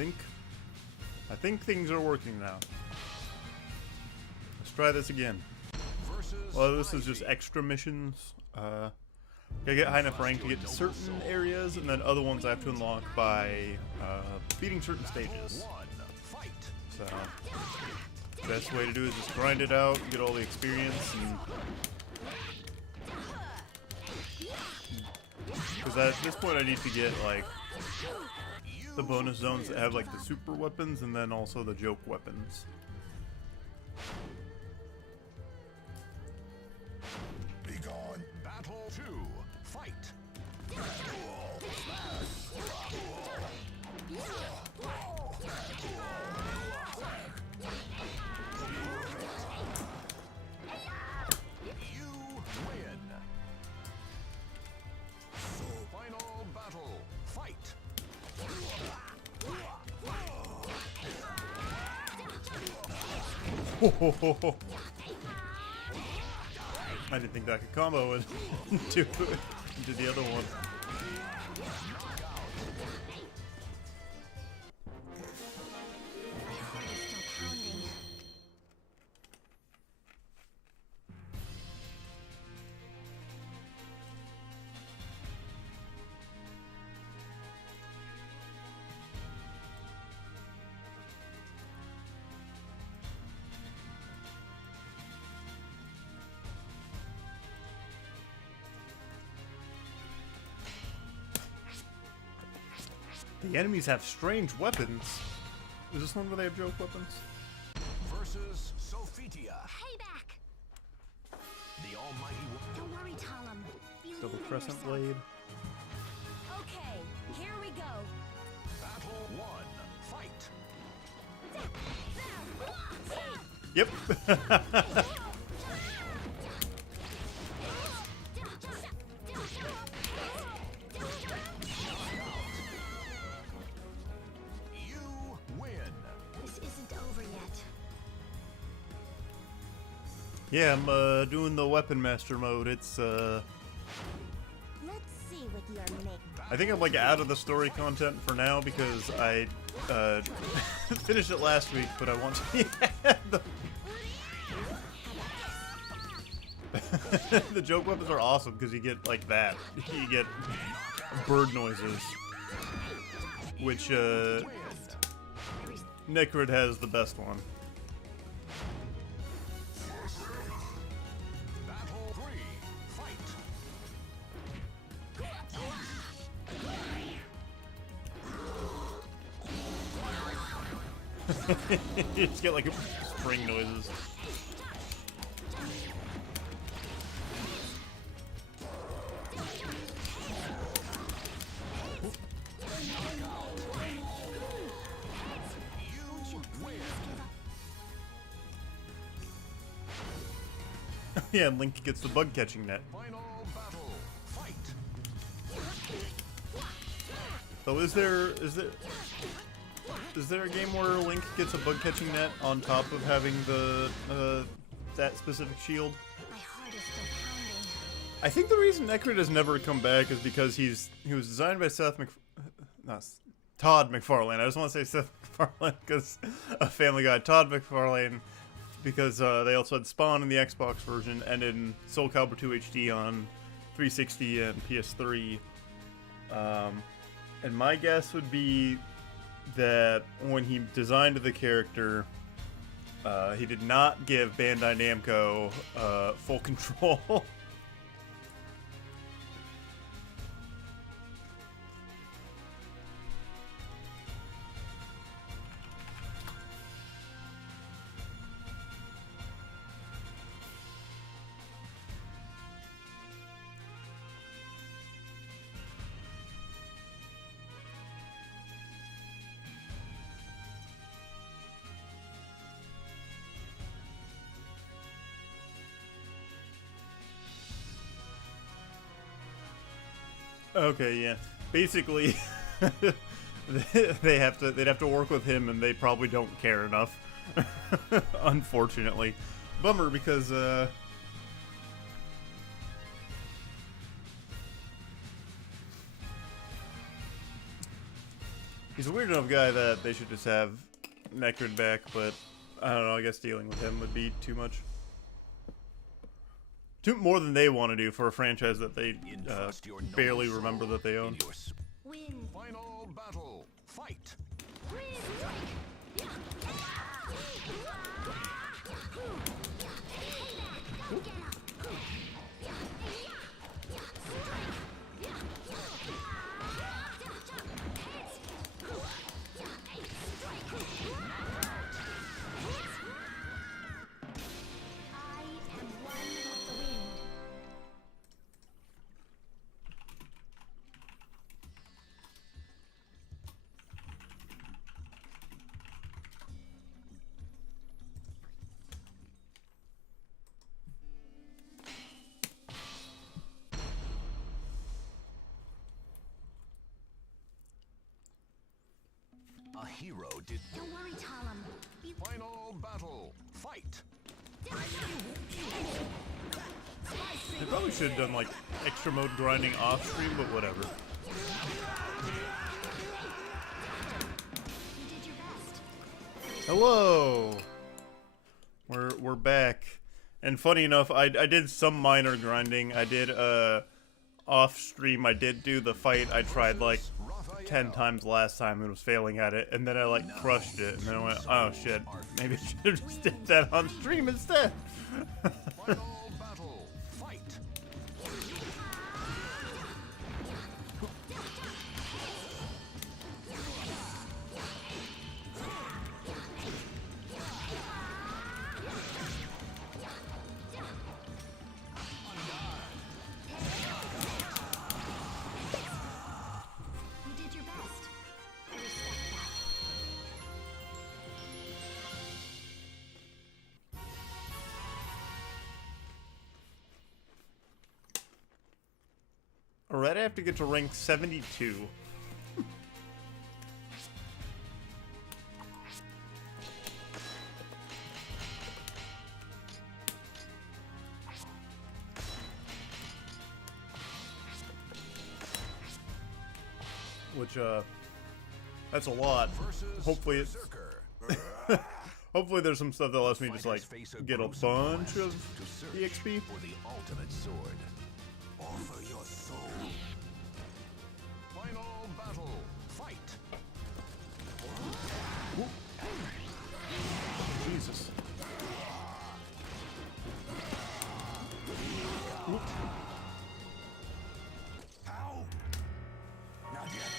I think things are working now. Let's try this again. Well, this is just extra missions. Gotta get high enough rank to get to certain areas, and then other ones I have to unlock by beating certain stages. So, the best way to do it is just grind it out, get all the experience, and because at this point I need to get like the bonus zones that have like the super weapons and then also the joke weapons. Begone. Battle 2. Fight. You win. Final battle. Fight. I didn't think that could combo into the other one. The enemies have strange weapons. Is this one where they have joke weapons? Versus Sophitia. Payback! The almighty Don't worry, Talum. Double crescent blade. Okay, here we go. Battle 1. Fight. Yep. You win. This isn't over yet. Yeah, I'm doing the weapon master mode. It's Let's see what you're making. I think I'm like out of the story content for now because I finished it last week, but I want to the joke weapons are awesome because you get like that. You get bird noises, which Necrid has the best one. Battle 3. Fight. You just get like spring noises. Yeah, and Link gets the bug catching net. Final battle. Fight. So is there a game where Link gets a bug catching net on top of having the that specific shield? My heart is still pounding. I think the reason Necrid has never come back is because he was designed by Todd McFarlane. I just want to say Seth MacFarlane because of Family Guy. Todd McFarlane, because they also had Spawn in the Xbox version and in Soul Calibur 2 HD on 360 and PS3. And my guess would be that when he designed the character, he did not give Bandai Namco full control. Okay, yeah. Basically, they'd have to work with him, and they probably don't care enough. Unfortunately, bummer because He's a weird enough guy that they should just have Nectared back, but I don't know, I guess dealing with him would be too much. More than they want to do for a franchise that they barely remember that they own. Win. Final battle. Fight. A hero did. Don't worry, Talum. Final battle. Fight. They probably should have done like extra mode grinding off stream, but whatever. You did your best. Hello. We're back. And funny enough, I did some minor grinding. I did off stream. I did do the fight. I tried like 10 times last time and was failing at it, and then I like crushed it, and then I went, oh shit, maybe I should have just did that on stream instead. Final battle. Fight. You did your best. I respect that. Alright, I have to get to rank 72. Which, that's a lot. Hopefully it's... Berserker. Hopefully there's some stuff that lets me just, like, get a bunch of EXP. For the ultimate sword. Offer your soul. Final battle. Fight. Jesus. How? Not yet.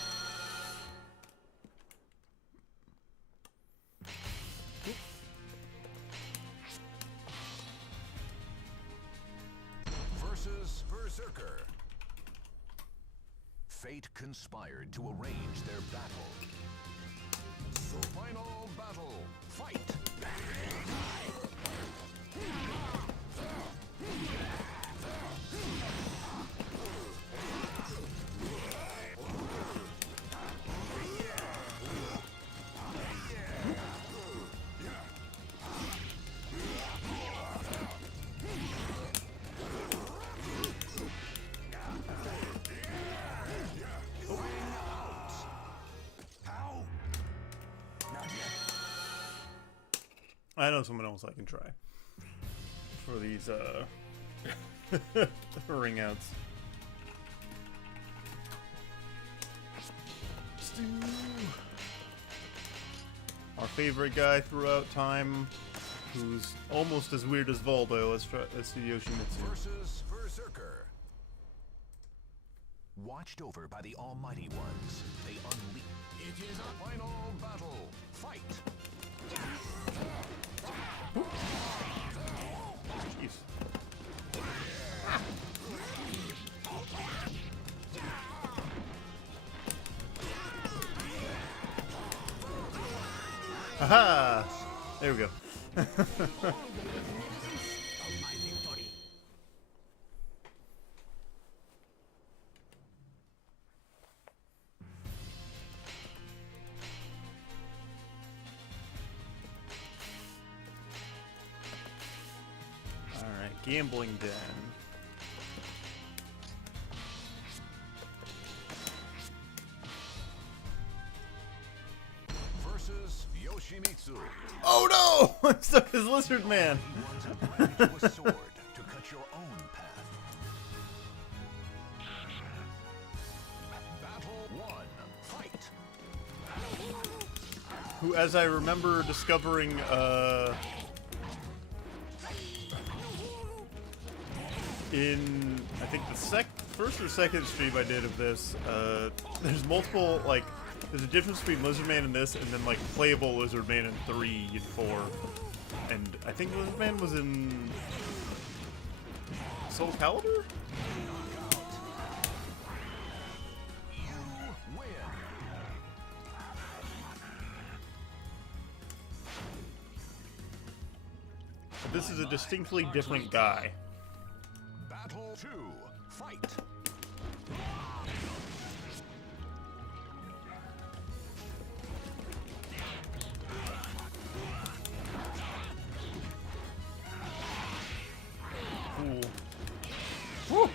Versus Berserker. Fate conspired to arrange their battle. Final battle. Fight. How? Not yet. I know someone else I can try. For these, ring outs. Stu. Our favorite guy throughout time, who's almost as weird as Voldo as Yoshimitsu. Versus Berserker. Watched over by the Almighty Ones, they unleash. It is a final battle. Fight. Jeez. Haha! There we go. Alright, gambling den. Yoshimitsu. Oh no! I'm stuck as Lizard Man. Ones have granted you a sword to cut your own path. Battle 1. Fight. Who, as I remember discovering, in, I think the first or second stream I did of this, there's multiple, like, there's a difference between Lizard Man in this and then, like, playable Lizard Man in 3 and 4. And I think Lizard Man was in Soul Calibur? You win. But this is a distinctly different guy. Battle 2. Fight. Cool. Woo!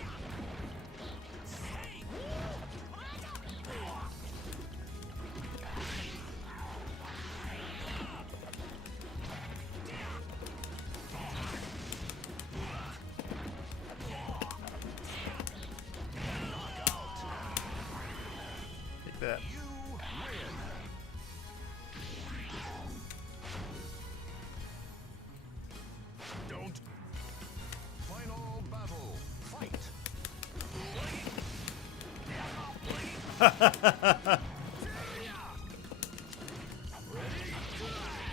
Take that. You win. Don't. Final battle. Fight. I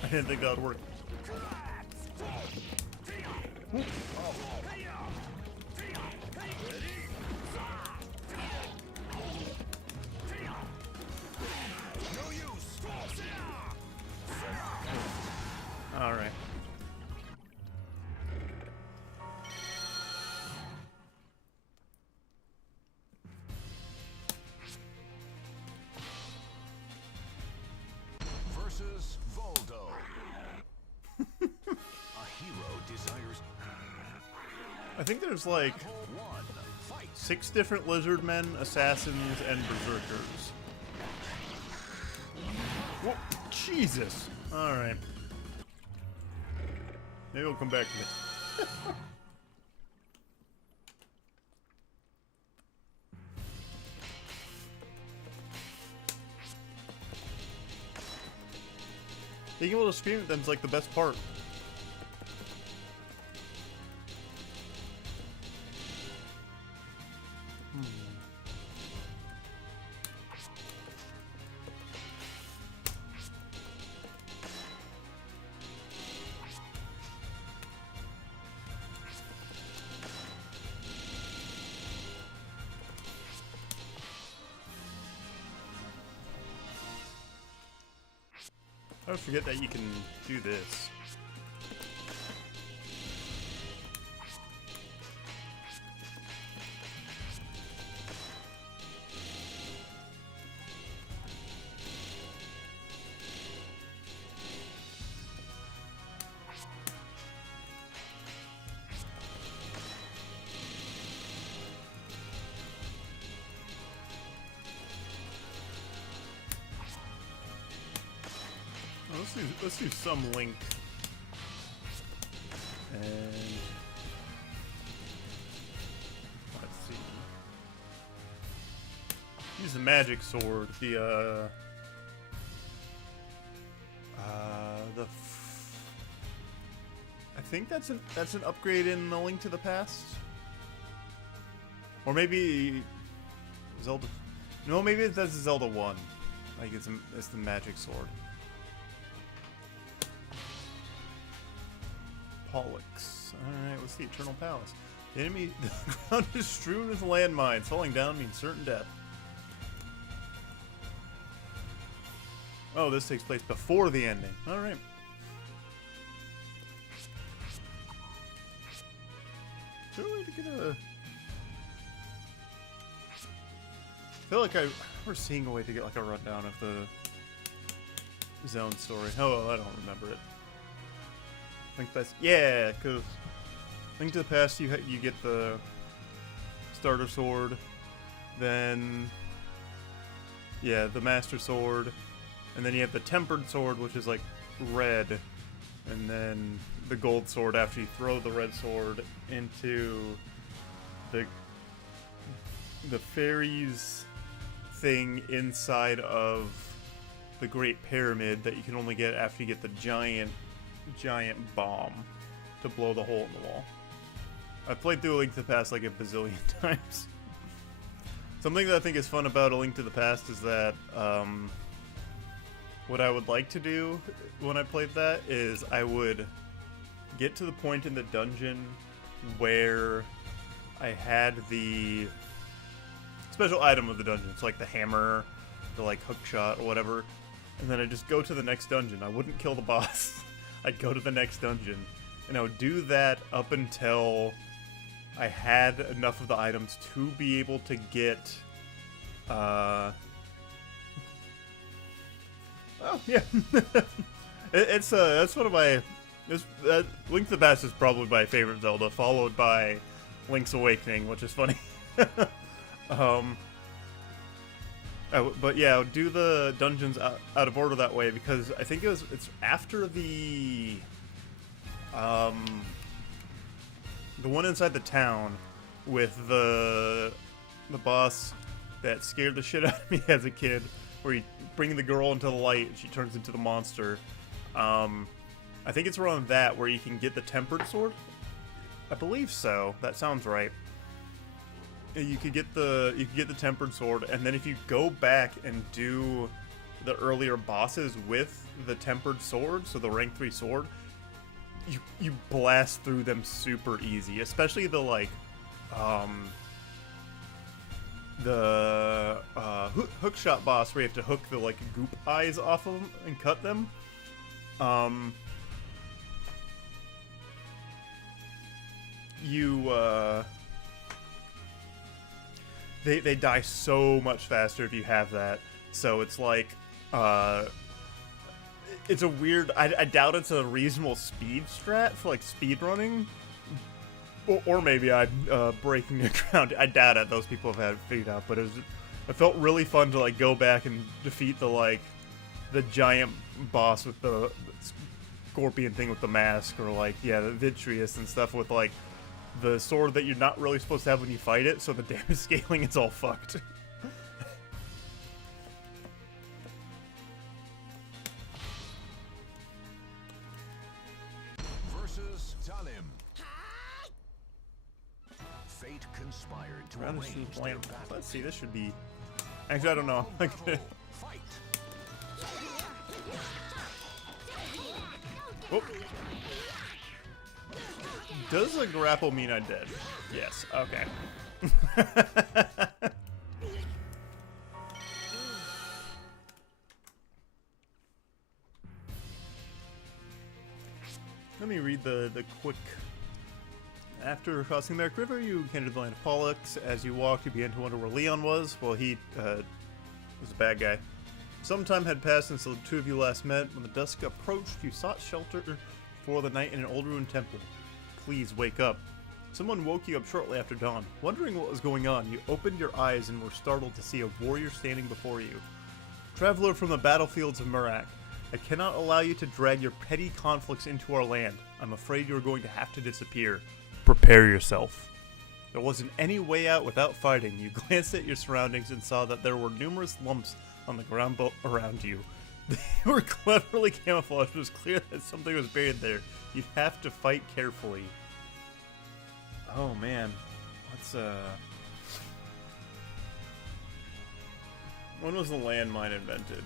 didn't think that would work. No use. All right. Versus Voldo. A hero desires. I think there's like Battle 1. Fight. 6 different lizard men, assassins, and berserkers. Whoa, Jesus! Alright. Maybe we'll come back to this. Being able to scream at them is like the best part. I always forget that you can do this. Oh, let's do some Link. And let's see. Use the magic sword. I think that's an upgrade in the Link to the Past. Or maybe Zelda. No, maybe that's Zelda 1. Like it's the magic sword. Pollux. Alright, what's the Eternal Palace? The enemy the ground is strewn with landmines. Falling down means certain death. Oh, this takes place before the ending. Alright. Is there a way to get a... I feel like I remember seeing a way to get like a rundown of the Zone story. Oh, I don't remember it. I think that's... Yeah, because Link to the Past, you get the starter sword, then... Yeah, the Master Sword, and then you have the Tempered Sword, which is like red, and then the gold sword after you throw the red sword into the fairies thing inside of the Great Pyramid that you can only get after you get the giant bomb to blow the hole in the wall. I've played through A Link to the Past like a bazillion times. Something that I think is fun about A Link to the Past is that what I would like to do when I played that is I would get to the point in the dungeon where I had the special item of the dungeon. It's like the hammer, the like hook shot or whatever. And then I'd just go to the next dungeon. I wouldn't kill the boss. I'd go to the next dungeon. And I would do that up until I had enough of the items to be able to get oh yeah. That's one of my Link to the Past is probably my favorite Zelda, followed by Link's Awakening, which is funny. But yeah, do the dungeons out of order that way, because I think it's after the one inside the town with the boss that scared the shit out of me as a kid, where you bring the girl into the light and she turns into the monster. I think it's around that where you can get the tempered sword. I believe so. That sounds right. You could get the tempered sword, and then if you go back and do the earlier bosses with the tempered sword, so the rank 3 sword, you blast through them super easy, especially the like the hook shot boss where you have to hook the like goop eyes off of them and cut them. They die so much faster if you have that. So it's like, it's a weird, I doubt it's a reasonable speed strat for like speed running. Or maybe I'm breaking the ground. I doubt it. Those people have had it figured out. But it felt really fun to like go back and defeat the giant boss with the scorpion thing with the mask, or like, yeah, the Vitreous and stuff with like the sword that you're not really supposed to have when you fight it, so the damage scaling is all fucked. Versus Talim. Fate conspired to arrange their battle. Let's see, this should be... Actually, I don't know. Fight. Whoop. Does a grapple mean I'm dead? Yes. Okay. Let me read the quick. After crossing the Dark River, you encountered the land of Pollux. As you walked, you began to wonder where Leon was. Well, he was a bad guy. Some time had passed since the two of you last met. When the dusk approached, you sought shelter for the night in an old ruined temple. Please wake up. Someone woke you up shortly after dawn. Wondering what was going on, you opened your eyes and were startled to see a warrior standing before you. Traveler from the battlefields of Murak, I cannot allow you to drag your petty conflicts into our land. I'm afraid you are going to have to disappear. Prepare yourself. There wasn't any way out without fighting. You glanced at your surroundings and saw that there were numerous lumps on the ground around you. They were cleverly camouflaged. It was clear that something was buried there. You'd have to fight carefully. Oh man, let's when was the landmine invented?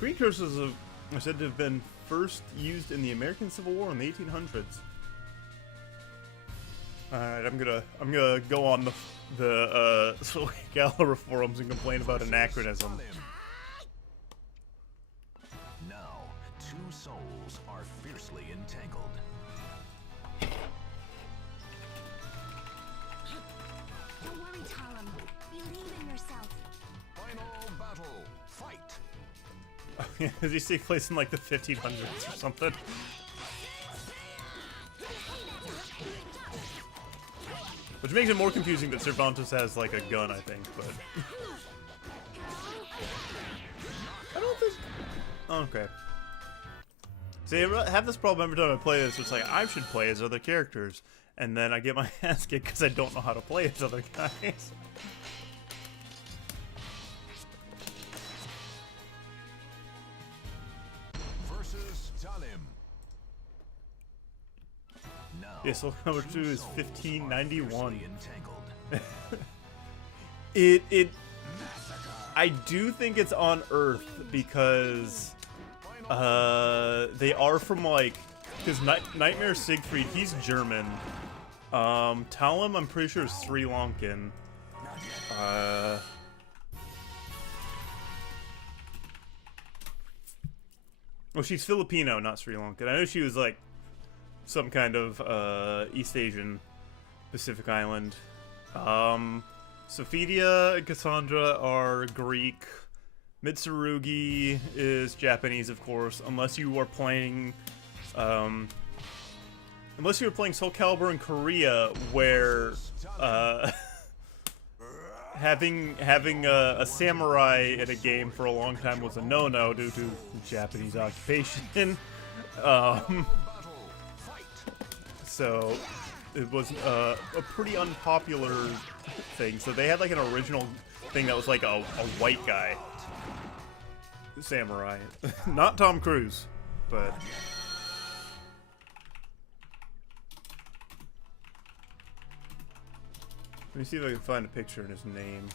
Green curses are said to have been first used in the American Civil War in the 1800s. Alright, I'm gonna go on the Calibur forums and complain about anachronism. Now, two souls are fiercely entangled. Don't worry, Talim. Believe in yourself. Final battle. Fight. Does he take place in like the 1500s or something? Which makes it more confusing that Cervantes has, like, a gun, I think, but... I don't think... Okay. See, I have this problem every time I play this, it's like, I should play as other characters, and then I get my ass kicked because I don't know how to play as other guys. Versus Talim. Now, Yeah, Soul Calibur 2 is 1591. Entangled. I do think it's on Earth because they are from, like, because Nightmare Siegfried, he's German. Talim, I'm pretty sure, is Sri Lankan. Well, she's Filipino, not Sri Lankan. I know she was, like, some kind of East Asian Pacific island. Sophidia and Cassandra are Greek. Mitsurugi is Japanese, of course, unless you are playing Soul Calibur in Korea, where having a samurai in a game for a long time was a no-no due to Japanese occupation. So it was a pretty unpopular thing. So they had like an original thing that was like a white guy samurai, not Tom Cruise, but. Let me see if I can find a picture in his name.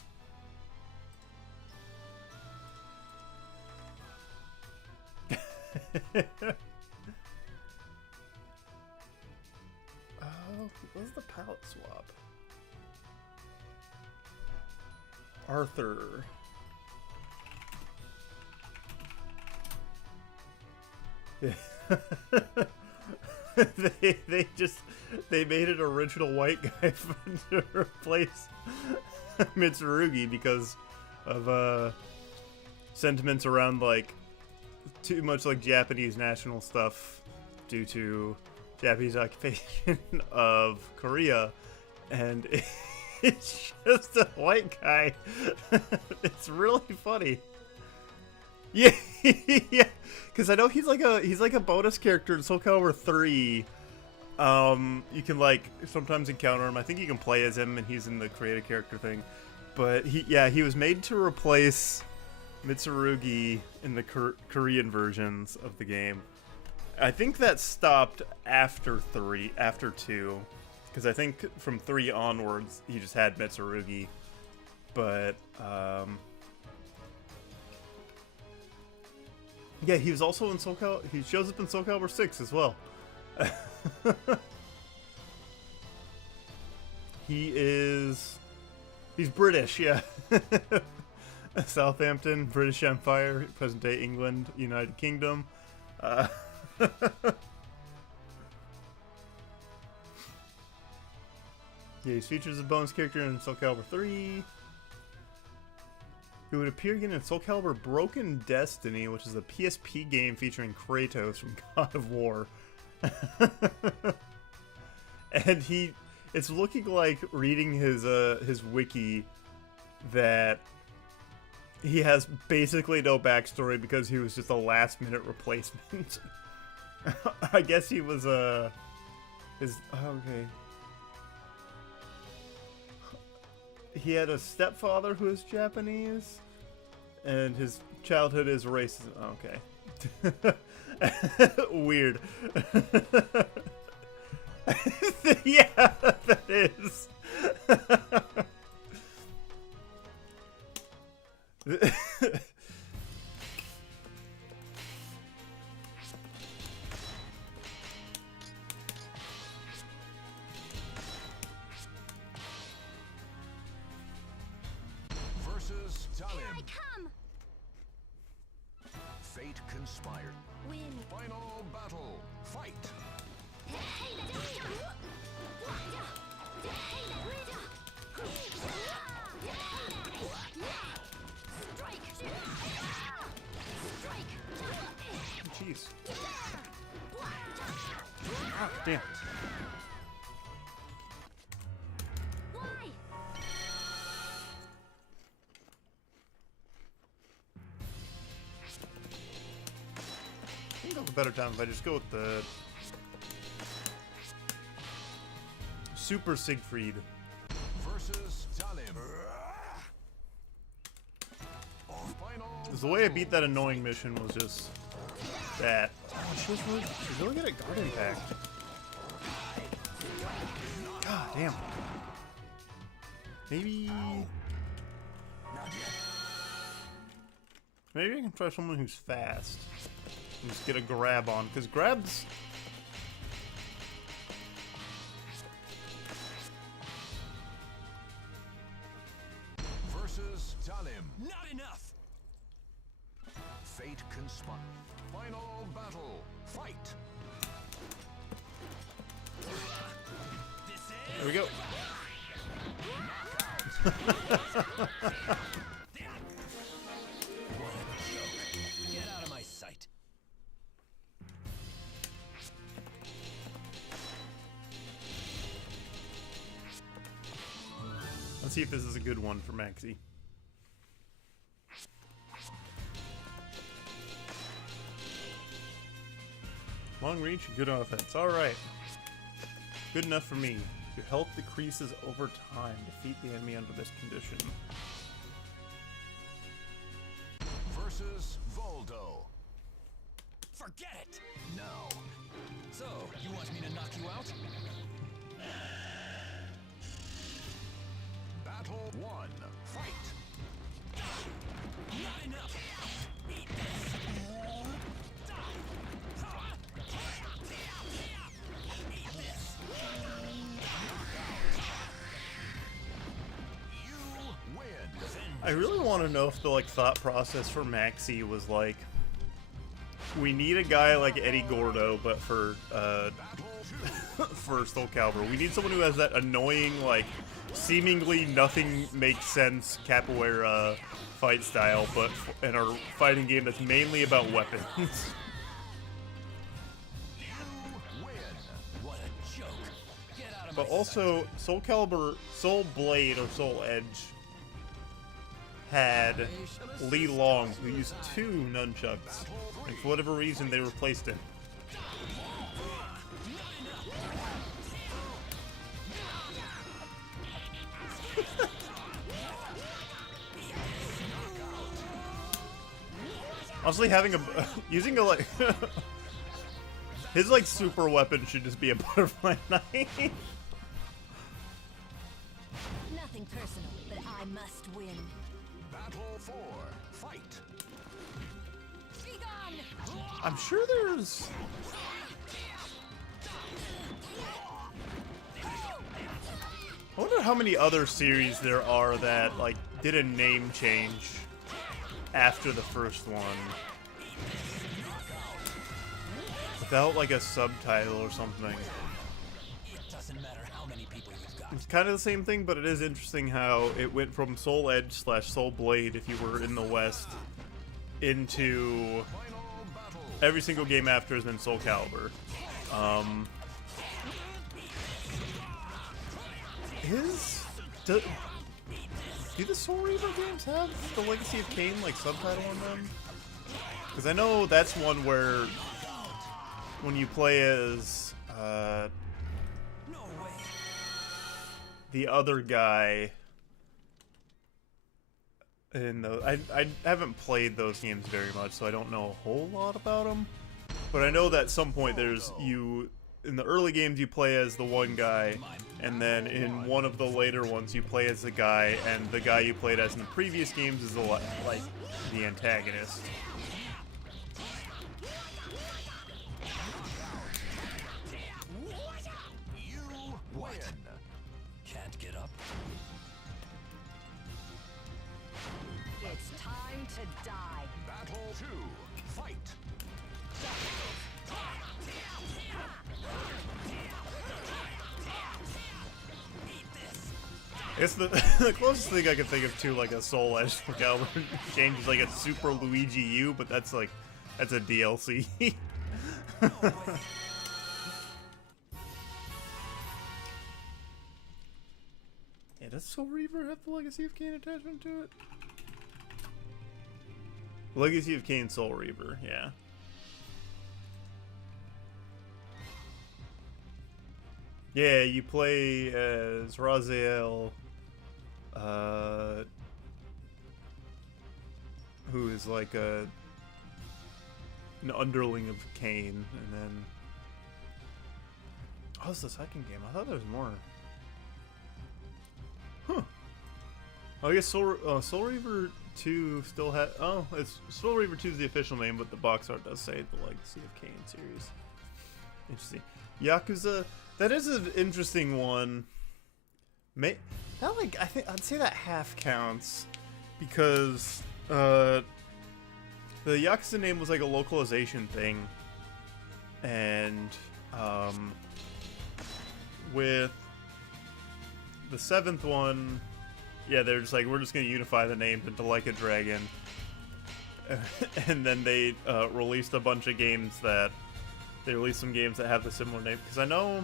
Oh, what's the palette swap? Arthur. Yeah. they made an original white guy to replace Mitsurugi because of sentiments around like too much like Japanese national stuff due to Japanese occupation of Korea, and it's just a white guy. It's really funny. Yeah, yeah, because I know he's like a bonus character in Soul Calibur 3. You can like sometimes encounter him. I think you can play as him, and he's in the creative character thing. But he was made to replace Mitsurugi in the Korean versions of the game. I think that stopped after 2, because I think from 3 onwards he just had Mitsurugi. But yeah, he was also in Soul Calibur. He shows up in Soul Calibur 6 as well. He's British, yeah. Southampton, British Empire, present day England, United Kingdom. Yeah, he's featured as a bonus character in Soul Calibur 3. He would appear again in Soul Calibur Broken Destiny, which is a PSP game featuring Kratos from God of War. And it's looking like, reading his wiki, that he has basically no backstory because he was just a last-minute replacement. I guess he was okay. He had a stepfather who is Japanese, and his childhood is racist. Okay. Weird. Yeah, that is. Versus Here I Talim. come! Fate conspired. Win. Final battle. Fight. Jeez. Ah, damn. think I'll have a better time if I just go with the Super Siegfried. Versus Talim. Because the way I beat that annoying mission was just that. Oh, she's really good at guard impact. God damn. Maybe I can try someone who's fast and just get a grab on, because grabs. Versus Talim. Not enough. Fate conspire. Final battle. Fight. There we go. Get out of my sight. Let's see if this is a good one for Maxi. Long reach, good offense. Alright. Good enough for me. Your health decreases over time. Defeat the enemy under this condition. Versus Voldo. Forget it! No. So, you want me to knock you out? Battle 1. Fight! Not enough! Eat this! Eat this! You win! I really want to know if the thought process for Maxi was like, we need a guy like Eddie Gordo, but for for Soul Calibur. We need someone who has that annoying, seemingly nothing makes sense capoeira fight style, but in a fighting game that's mainly about weapons. But also, Soul Calibur, Soul Blade or Soul Edge had Lee Long, who used 2 nunchucks, and for whatever reason they replaced him. Honestly, using a his super weapon should just be a butterfly knife. Nothing personal, but I must win. Battle 4. Fight! Be gone! I'm sure there's. I wonder how many other series there are that did a name change after the first one without a subtitle or something. It doesn't matter how many people you've got. It's kind of the same thing, but it is interesting how it went from Soul Edge / Soul Blade, if you were in the West, into every single game after has been Soul Calibur. Do the Soul Reaver games have the Legacy of Kain subtitle on them? Because I know that's one where when you play as the other guy in the I haven't played those games very much, so I don't know a whole lot about them. But I know that at some point in the early games you play as the one guy, and then in one of the later ones you play as the guy, and the guy you played as in the previous games is the antagonist. You win. Can't get up. It's time to die. Battle 2. Fight. It's the closest thing I can think of to a Soul Edge Calibur game is a Super Luigi U, but that's a DLC. Yeah, does Soul Reaver have the Legacy of Kain attachment to it? Legacy of Kain Soul Reaver, yeah. Yeah, you play as Raziel, who is like an underling of Cain, and then oh, it's the second game. I thought there was more. Huh. I guess Soul Reaver 2 still had. Oh, it's Soul Reaver 2 is the official name, but the box art does say the Legacy of Cain series. Interesting. Yakuza. That is an interesting one. That like I think I'd say that half counts because the Yakuza name was like a localization thing, and with the 7th one, yeah, they're just like, we're just gonna unify the names into Like a Dragon, and then they released a bunch of games that they released some games that have the similar name, because I know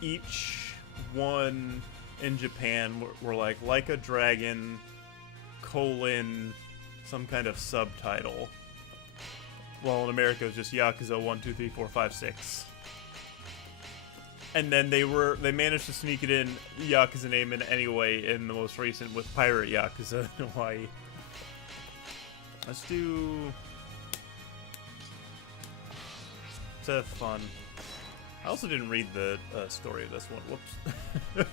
each one in Japan were like a Dragon colon some kind of subtitle. Well, in America it was just Yakuza 1, 2, 3, 4, 5, 6. And then they managed to sneak it in Yakuza name in anyway in the most recent with Pirate Yakuza in Hawaii. Let's do Seth Fun. I also didn't read the story of this one. Whoops.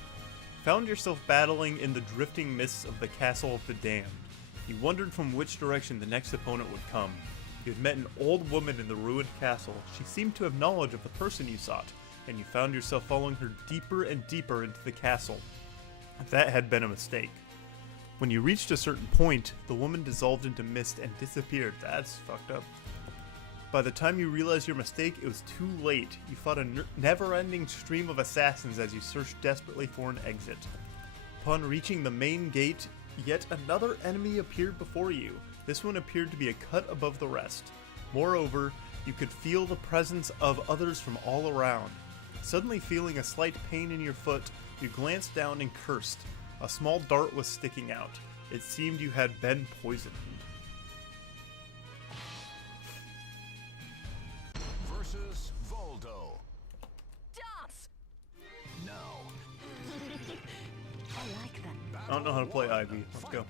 Found yourself battling in the drifting mists of the Castle of the Damned. You wondered from which direction the next opponent would come. You had met an old woman in the ruined castle. She seemed to have knowledge of the person you sought, and you found yourself following her deeper and deeper into the castle. That had been a mistake. When you reached a certain point, the woman dissolved into mist and disappeared. That's fucked up. By the time you realized your mistake, it was too late. You fought a never-ending stream of assassins as you searched desperately for an exit. Upon reaching the main gate, yet another enemy appeared before you. This one appeared to be a cut above the rest. Moreover, you could feel the presence of others from all around. Suddenly feeling a slight pain in your foot, you glanced down and cursed. A small dart was sticking out. It seemed you had been poisoned. Versus Voldo. Dance! No. I like that. I don't know how to play Ivy. Let's go.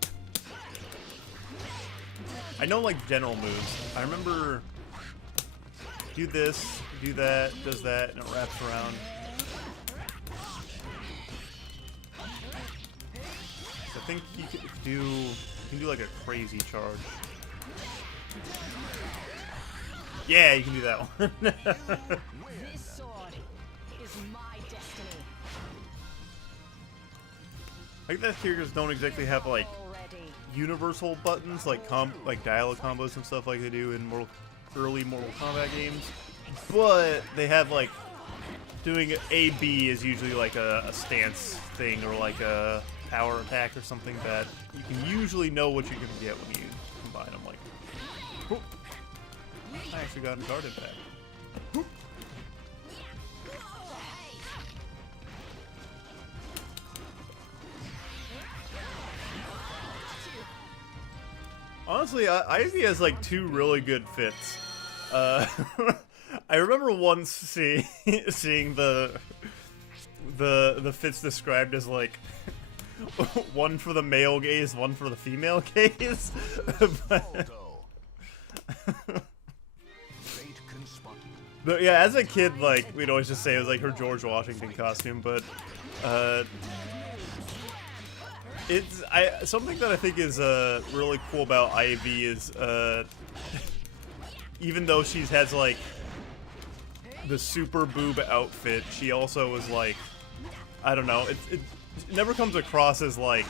I know like general moves. I remember do this, do that, does that, and it wraps around. I think you can do like a crazy charge. Yeah, you can do that one. This sword is my destiny. I think that characters don't exactly have like Already. universal buttons like dialogue combos and stuff like they do in early Mortal Kombat games, but they have like doing A B is usually like a stance thing or like a power attack or something that you can usually know what you're gonna get when you combine them. Like, whoop. I actually got a guarded back. Whoop. Honestly, Ivy has like two really good fits. I remember once seeing the fits described as like one for the male gaze, one for the female gaze. But yeah, as a kid, like we'd always just say it was like her George Washington costume, but it's something that I think is really cool about Ivy is even though she has like the super boob outfit, she also is like, I don't know, it never comes across as like,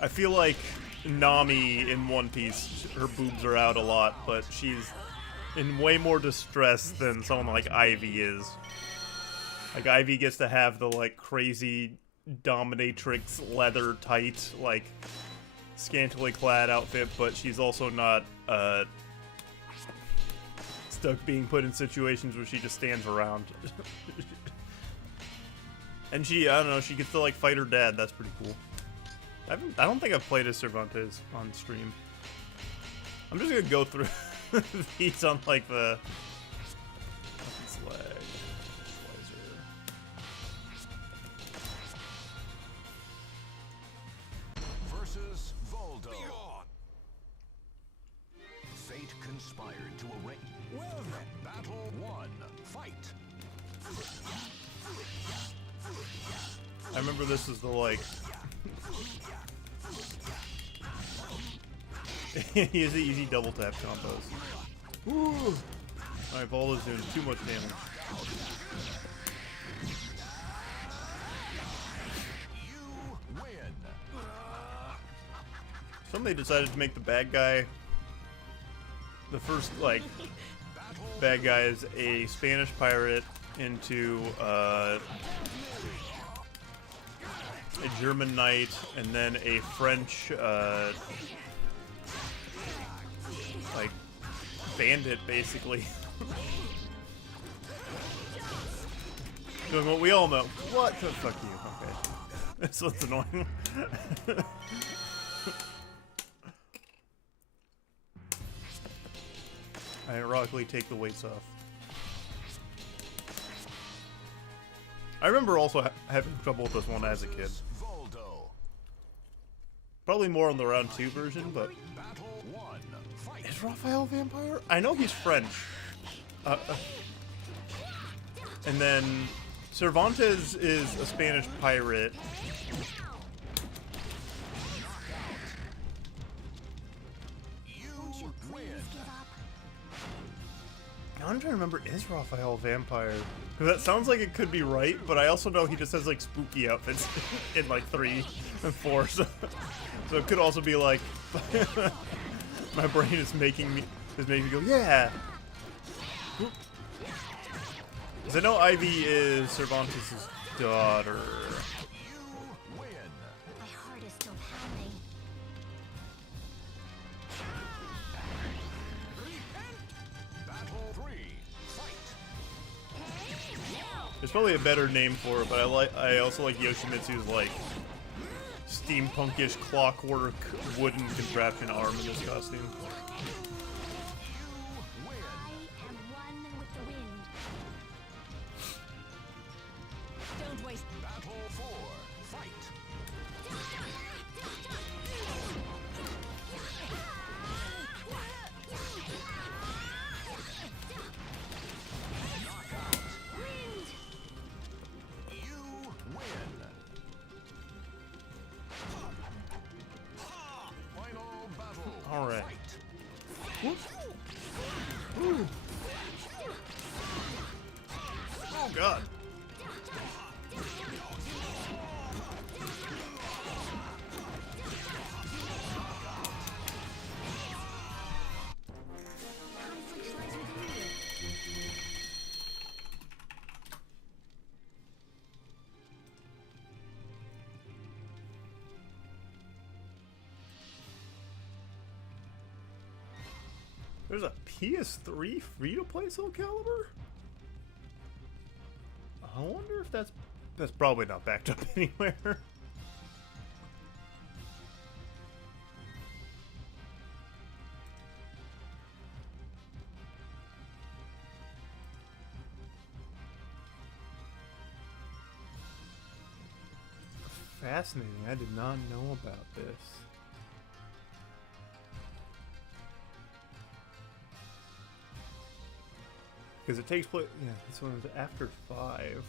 I feel like Nami in One Piece, her boobs are out a lot, but she's in way more distress than someone like Ivy is. Like Ivy gets to have the like crazy dominatrix leather tight, like scantily clad outfit, but she's also not stuck being put in situations where she just stands around. And she, I don't know, she gets to like fight her dad. That's pretty cool. I don't think I've played as Cervantes on stream. I'm just gonna go through these on like the slag, Slicer. fight. I remember this is the like. He has the easy double tap combos. Woo! Alright, Voldo's doing too much damage. You win. Somebody decided to make the bad guy. The first, like, bad guy is a Spanish pirate into a German knight, and then a French, like, bandit, basically. Doing what we all know. What the fuck you? Okay. That's what's annoying. I ironically take the weights off. I remember also having trouble with this one as a kid. Voldo. Probably more on the round 2 version, but... Battle 1. Fight. Is Raphael vampire? I know he's French. And then Cervantes is a Spanish pirate. You Please win. give up. Now I'm trying to remember, is Raphael a vampire? Because that sounds like it could be right, but I also know he just has like spooky outfits in like 3 and 4, so it could also be like my brain is making me go, yeah. Because I know Ivy is Cervantes' daughter. You win. My heart is still pounding. Battle 3. Fight. There's probably a better name for it, but I also like Yoshimitsu's like steampunkish clockwork wooden contraption arm in this costume. I am one with the wind. Don't waste. Battle 4. Fight. Knockout. You win. Final battle. All right. Fight. Oh god. Conflict lies within you. There's a PS3 free-to-play Soul Calibur? I wonder if that's probably not backed up anywhere. Fascinating. I did not know about this. Because it takes place, yeah, this one was after 5.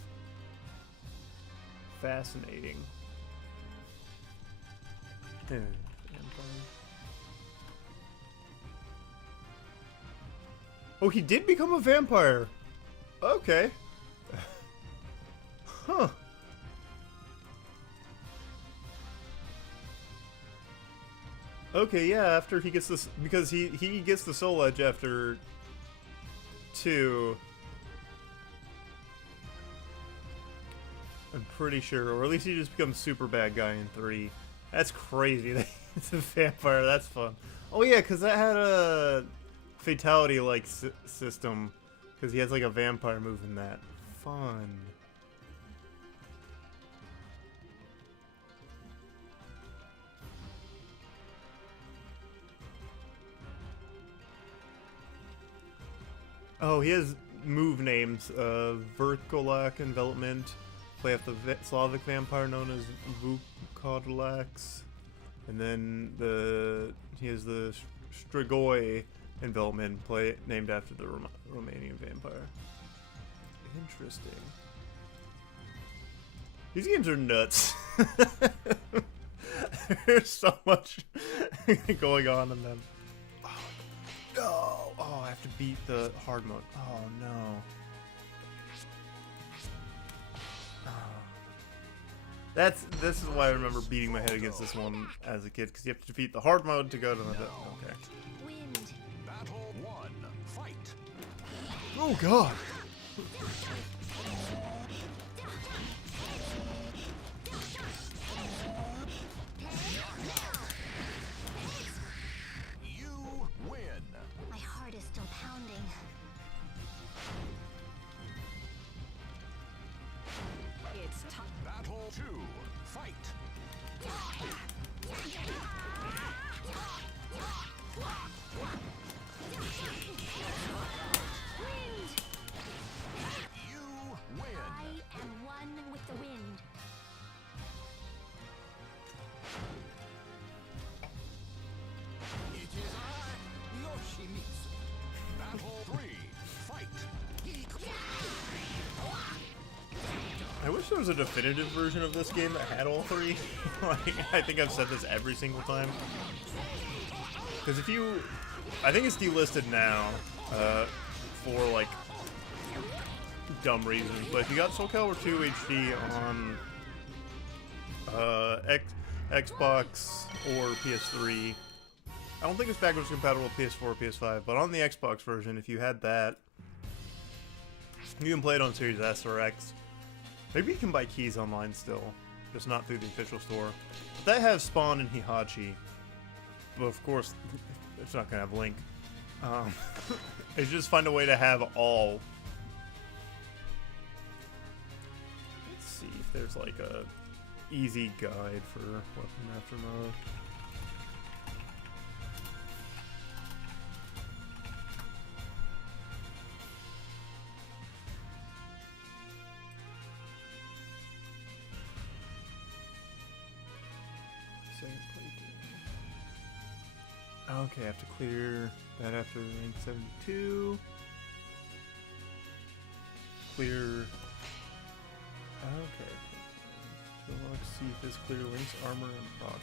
Fascinating. Yeah, oh, he did become a vampire. Okay. Huh. Okay, yeah, after he gets this, because he gets the soul edge after 2. I'm pretty sure, or at least he just becomes super bad guy in 3. That's crazy. It's a vampire. That's fun. Oh yeah, because that had a fatality-like system, because he has like a vampire move in that. Fun. Oh, he has move names. Verkolak envelopment. Play off the Slavic vampire known as Vukodlax. And then he has the Strigoi envelopment, named after the Romanian vampire. Interesting. These games are nuts. There's so much going on in them. Oh, no! Oh, I have to beat the hard mode. Oh, no. This is why I remember beating my head against this one as a kid, because you have to defeat the hard mode to go to the... Okay. Wind. Battle 1. Fight. Oh, God! You win. My heart is still pounding. It's time. Battle 2. Fight. Wind. You win. I am one with the wind. It is I, Yoshimitsu. Battle 3. Fight. I wish there was a definitive version of this game that had all three. Like, I think I've said this every single time. Because if you... I think it's delisted now, for, like, dumb reasons. But if you got Soul Calibur 2 HD on, Xbox or PS3, I don't think it's backwards compatible with PS4 or PS5, but on the Xbox version, if you had that, you can play it on Series S or X. Maybe you can buy keys online still, just not through the official store. But that has Spawn and Hihachi, but of course, it's not gonna have Link. It's just find a way to have all. Let's see if there's like a easy guide for Weapon Master mode. Second playthrough. Okay, I have to clear that after rank 72. Clear. Okay. So let's see if this clear Link's armor and rock.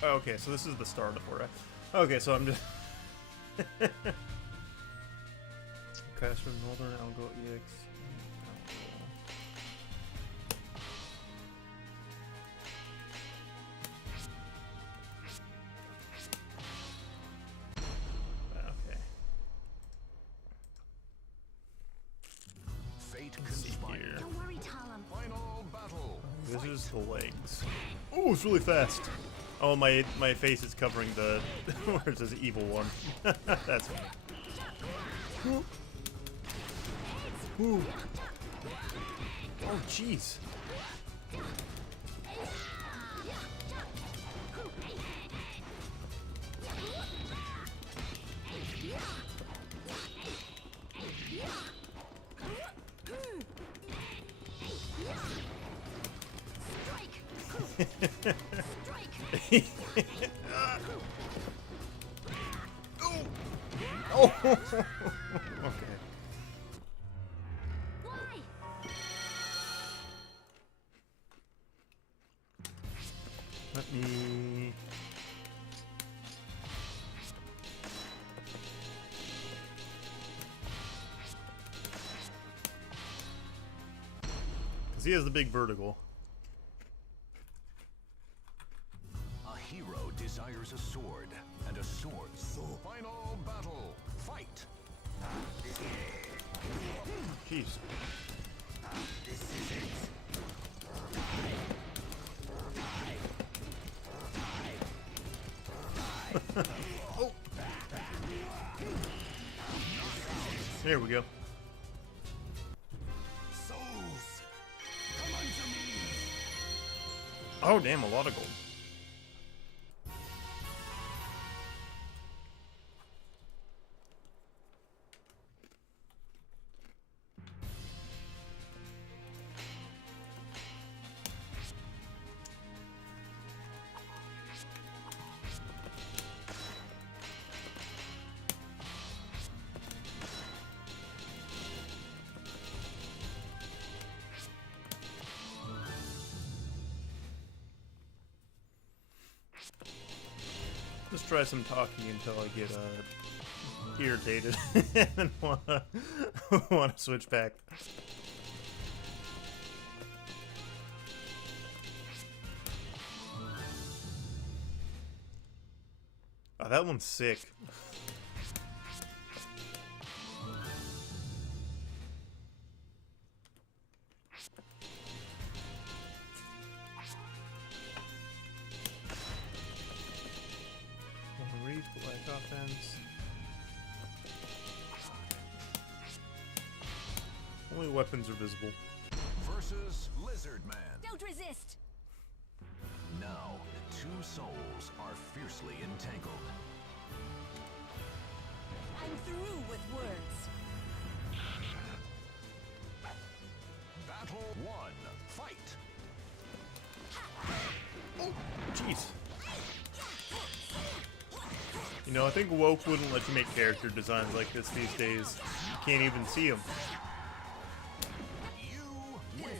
Okay, so this is the start of where okay, so I'm just Cast from Northern Algo EX. Okay. Fate Let's see conspired. here. Don't worry, Talum. Final battle. This is the legs. Oh, it's really fast. Oh, my face is covering the where's this evil one? That's funny. Ooh. Oh, jeez. Oh. Okay. Why? Let me. Because he has the big vertical. A hero desires a sword, and a sword. Final battle. Fight. Jeez. Oh. There we go. Souls, come unto me. Oh, damn, a lot of gold. try some talking until I get irritated and wanna switch back. Oh, that one's sick. Reach, black offense. Only weapons are visible. Versus Lizard Man. Don't resist. Now, two souls are fiercely entangled. I'm through with words. Battle 1. Fight. Jeez. You know, I think Woke wouldn't let you make character designs like this these days. You can't even see them. You win.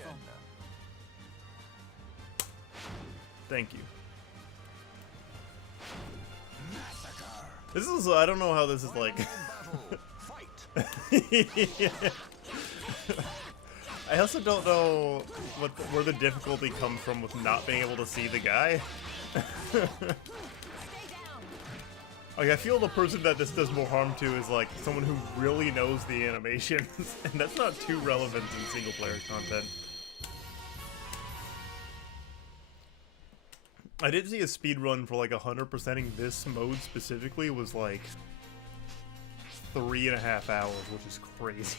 Thank you. Massacre. This is, I don't know how this is like. Battle. Fight. I also don't know where the difficulty comes from with not being able to see the guy. Stay down. Like, I feel the person that this does more harm to is like someone who really knows the animations, and that's not too relevant in single player content. I did see a speed run for like 100%ing this mode specifically was like 3.5 hours, which is crazy.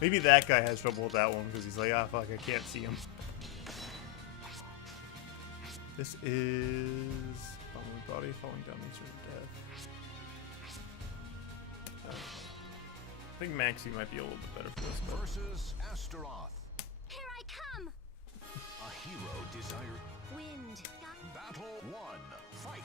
Maybe that guy has trouble with that one because he's like, ah, fuck, I can't see him. This is body falling down into death. I think Maxie might be a little bit better for this, but Versus Astaroth. Here I come. A hero desire. Wind. Battle 1. Fight.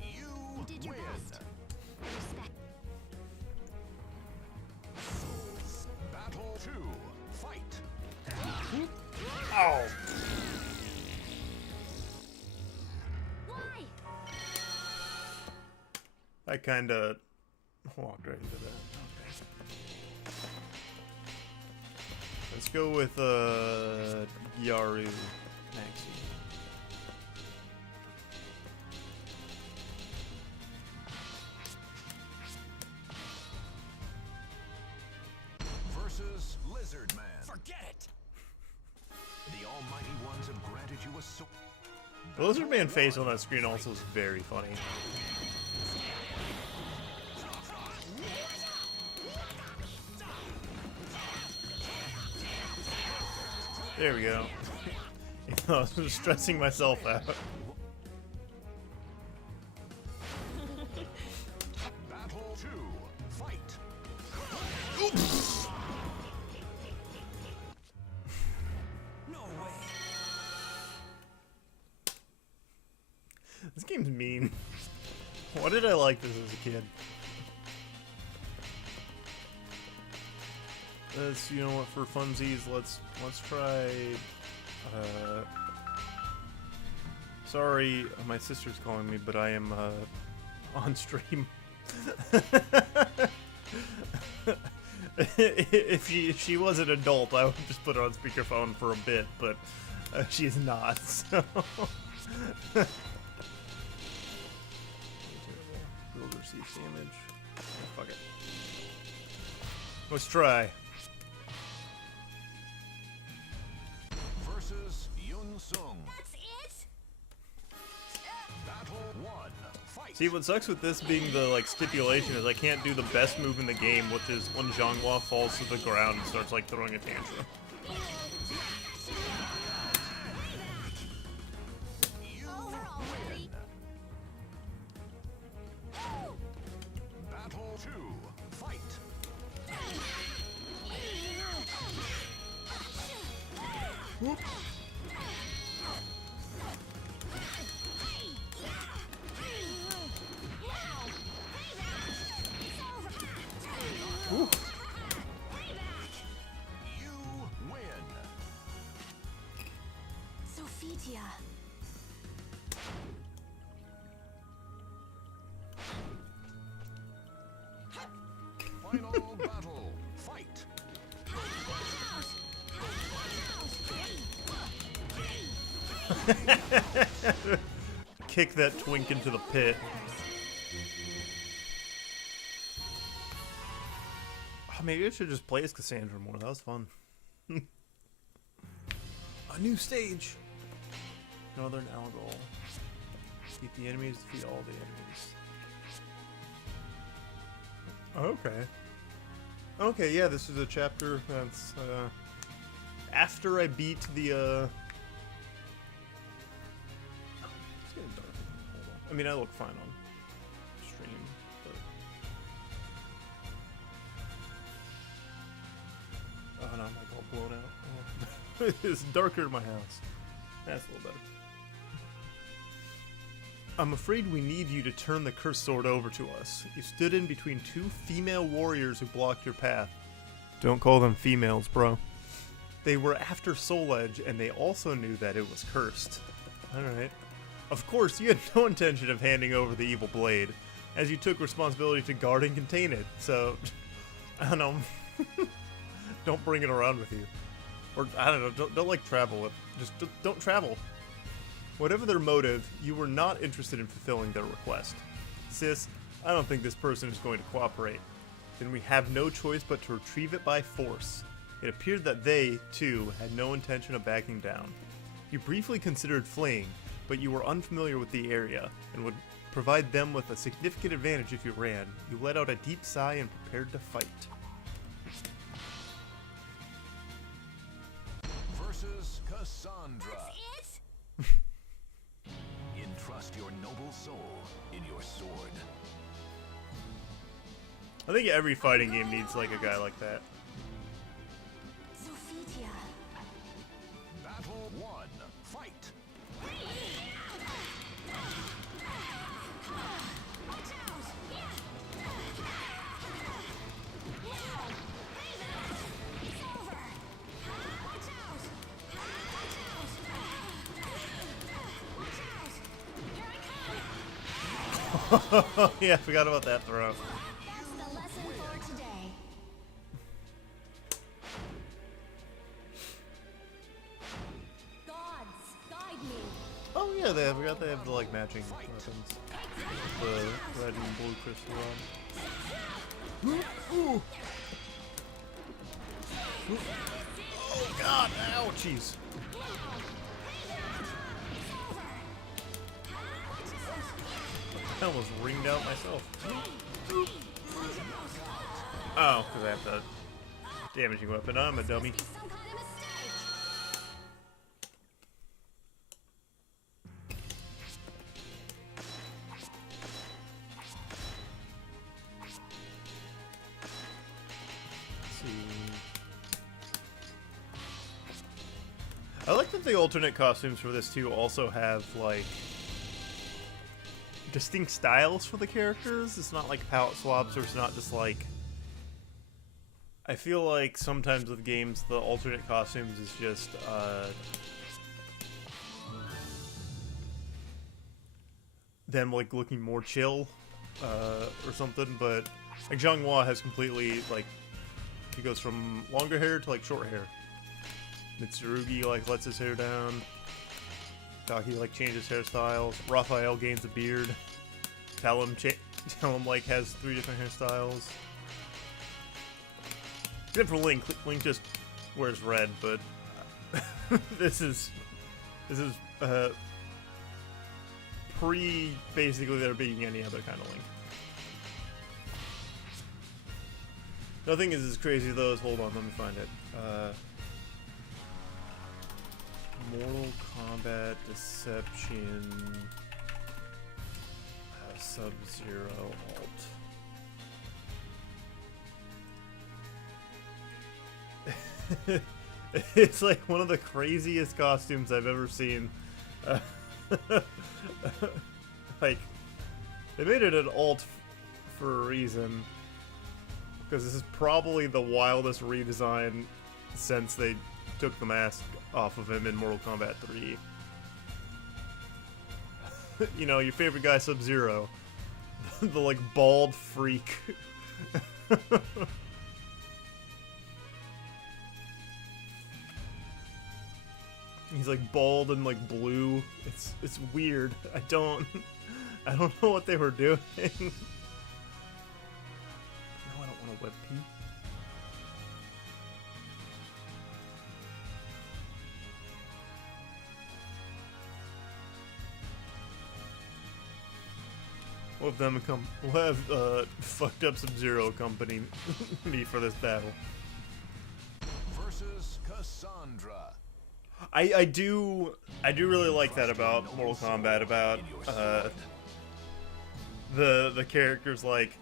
You did your win. best. Respect. Battle 2. Fight. oh, Why? I kind of walked right into that. Okay. Let's go with Yaru Maxie. Versus Lizard Man. Forget it. The Almighty Ones have granted you a sword. The Lizard Man face on that screen also is very funny. There we go. I was stressing myself out. Battle 2. Fight. No way. This game's mean. Why did I like this as a kid? Let's, you know what, for funsies, let's try, sorry, my sister's calling me, but I am, on stream. if she was an adult, I would just put her on speakerphone for a bit, but she's not, so. Builder sees damage. Oh, fuck it. Let's try. Versus Yun Sung. That's it? Battle 1. Fight. See, what sucks with this being the, like, stipulation is I can't do the best move in the game, which is when Zhanghua falls to the ground and starts, like, throwing a tantrum. You Over already. Battle 2. Fight. Whoop. Sophia. Final battle. Fight. Kick that twink into the pit. Oh, maybe I should just play as Cassandra more. That was fun. A new stage. Northern Agol. Defeat the enemies, defeat all the enemies. Okay. Okay, yeah, this is a chapter that's after I beat the it's getting dark. Hold on. I mean, I look fine on stream, but oh no, my all blown out. Oh. It's darker in my house. That's a little better. I'm afraid we need you to turn the cursed sword over to us. You stood in between two female warriors who blocked your path. Don't call them females, bro. They were after Soul Edge, and they also knew that it was cursed. Alright. Of course, you had no intention of handing over the evil blade, as you took responsibility to guard and contain it, so... I don't know. Don't bring it around with you. Or, I don't know, don't like travel with... Just don't travel. Whatever their motive, you were not interested in fulfilling their request. Sis, I don't think this person is going to cooperate. Then we have no choice but to retrieve it by force. It appeared that they, too, had no intention of backing down. You briefly considered fleeing, but you were unfamiliar with the area, and would provide them with a significant advantage if you ran. You let out a deep sigh and prepared to fight. Versus Cassandra. That's it? Entrust your noble soul in your sword. I think every fighting game needs like a guy like that. Sophia. Battle 1. Fight. Yeah, I forgot about that throw. That's the lesson for today. Gods, guide me. Oh yeah, I forgot they have the like matching weapons. The red and blue crystal one. Ooh. Ooh. Oh god, ouchies. I almost ringed out myself. Oh, because I have the damaging weapon. I'm a dummy. Some kind of mistake. Let's see. I like that the alternate costumes for this too also have like distinct styles for the characters. It's not like palette swaps, or it's not just like... I feel like sometimes with games, the alternate costumes is just, them, like, looking more chill, or something, but, like, Zhanghua has completely, like, he goes from longer hair to, like, short hair. Mitsurugi, like, lets his hair down. Taki, like, changes hairstyles. Raphael gains a beard. Talon, like, has 3 different hairstyles. Except for Link. Link just wears red, but this is pre basically there being any other kind of Link. Nothing is as crazy though as, hold on, let me find it. Mortal Kombat Deception Sub-Zero Alt. It's like one of the craziest costumes I've ever seen. Like, they made it an alt for a reason, because this is probably the wildest redesign since they took the mask off of him in Mortal Kombat 3. you know, your favorite guy, Sub-Zero. The, like, bald freak. He's, like, bald and, like, blue. It's weird. I don't know what they were doing. No, I don't want a web P. We'll have them we'll have fucked up Sub-Zero accompany me for this battle. Versus Cassandra. I do really like that about Mortal Kombat, about the characters, like,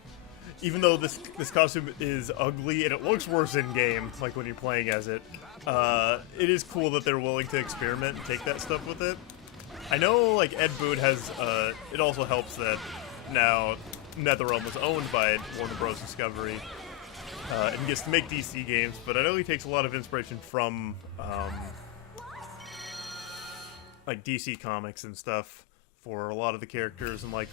even though this costume is ugly and it looks worse in game, like when you're playing as it, it is cool that they're willing to experiment and take that stuff with it. I know, like, Ed Boon has it also helps that now NetherRealm is owned by Warner Bros. Discovery and gets to make DC games, but I know he takes a lot of inspiration from like DC Comics and stuff for a lot of the characters and like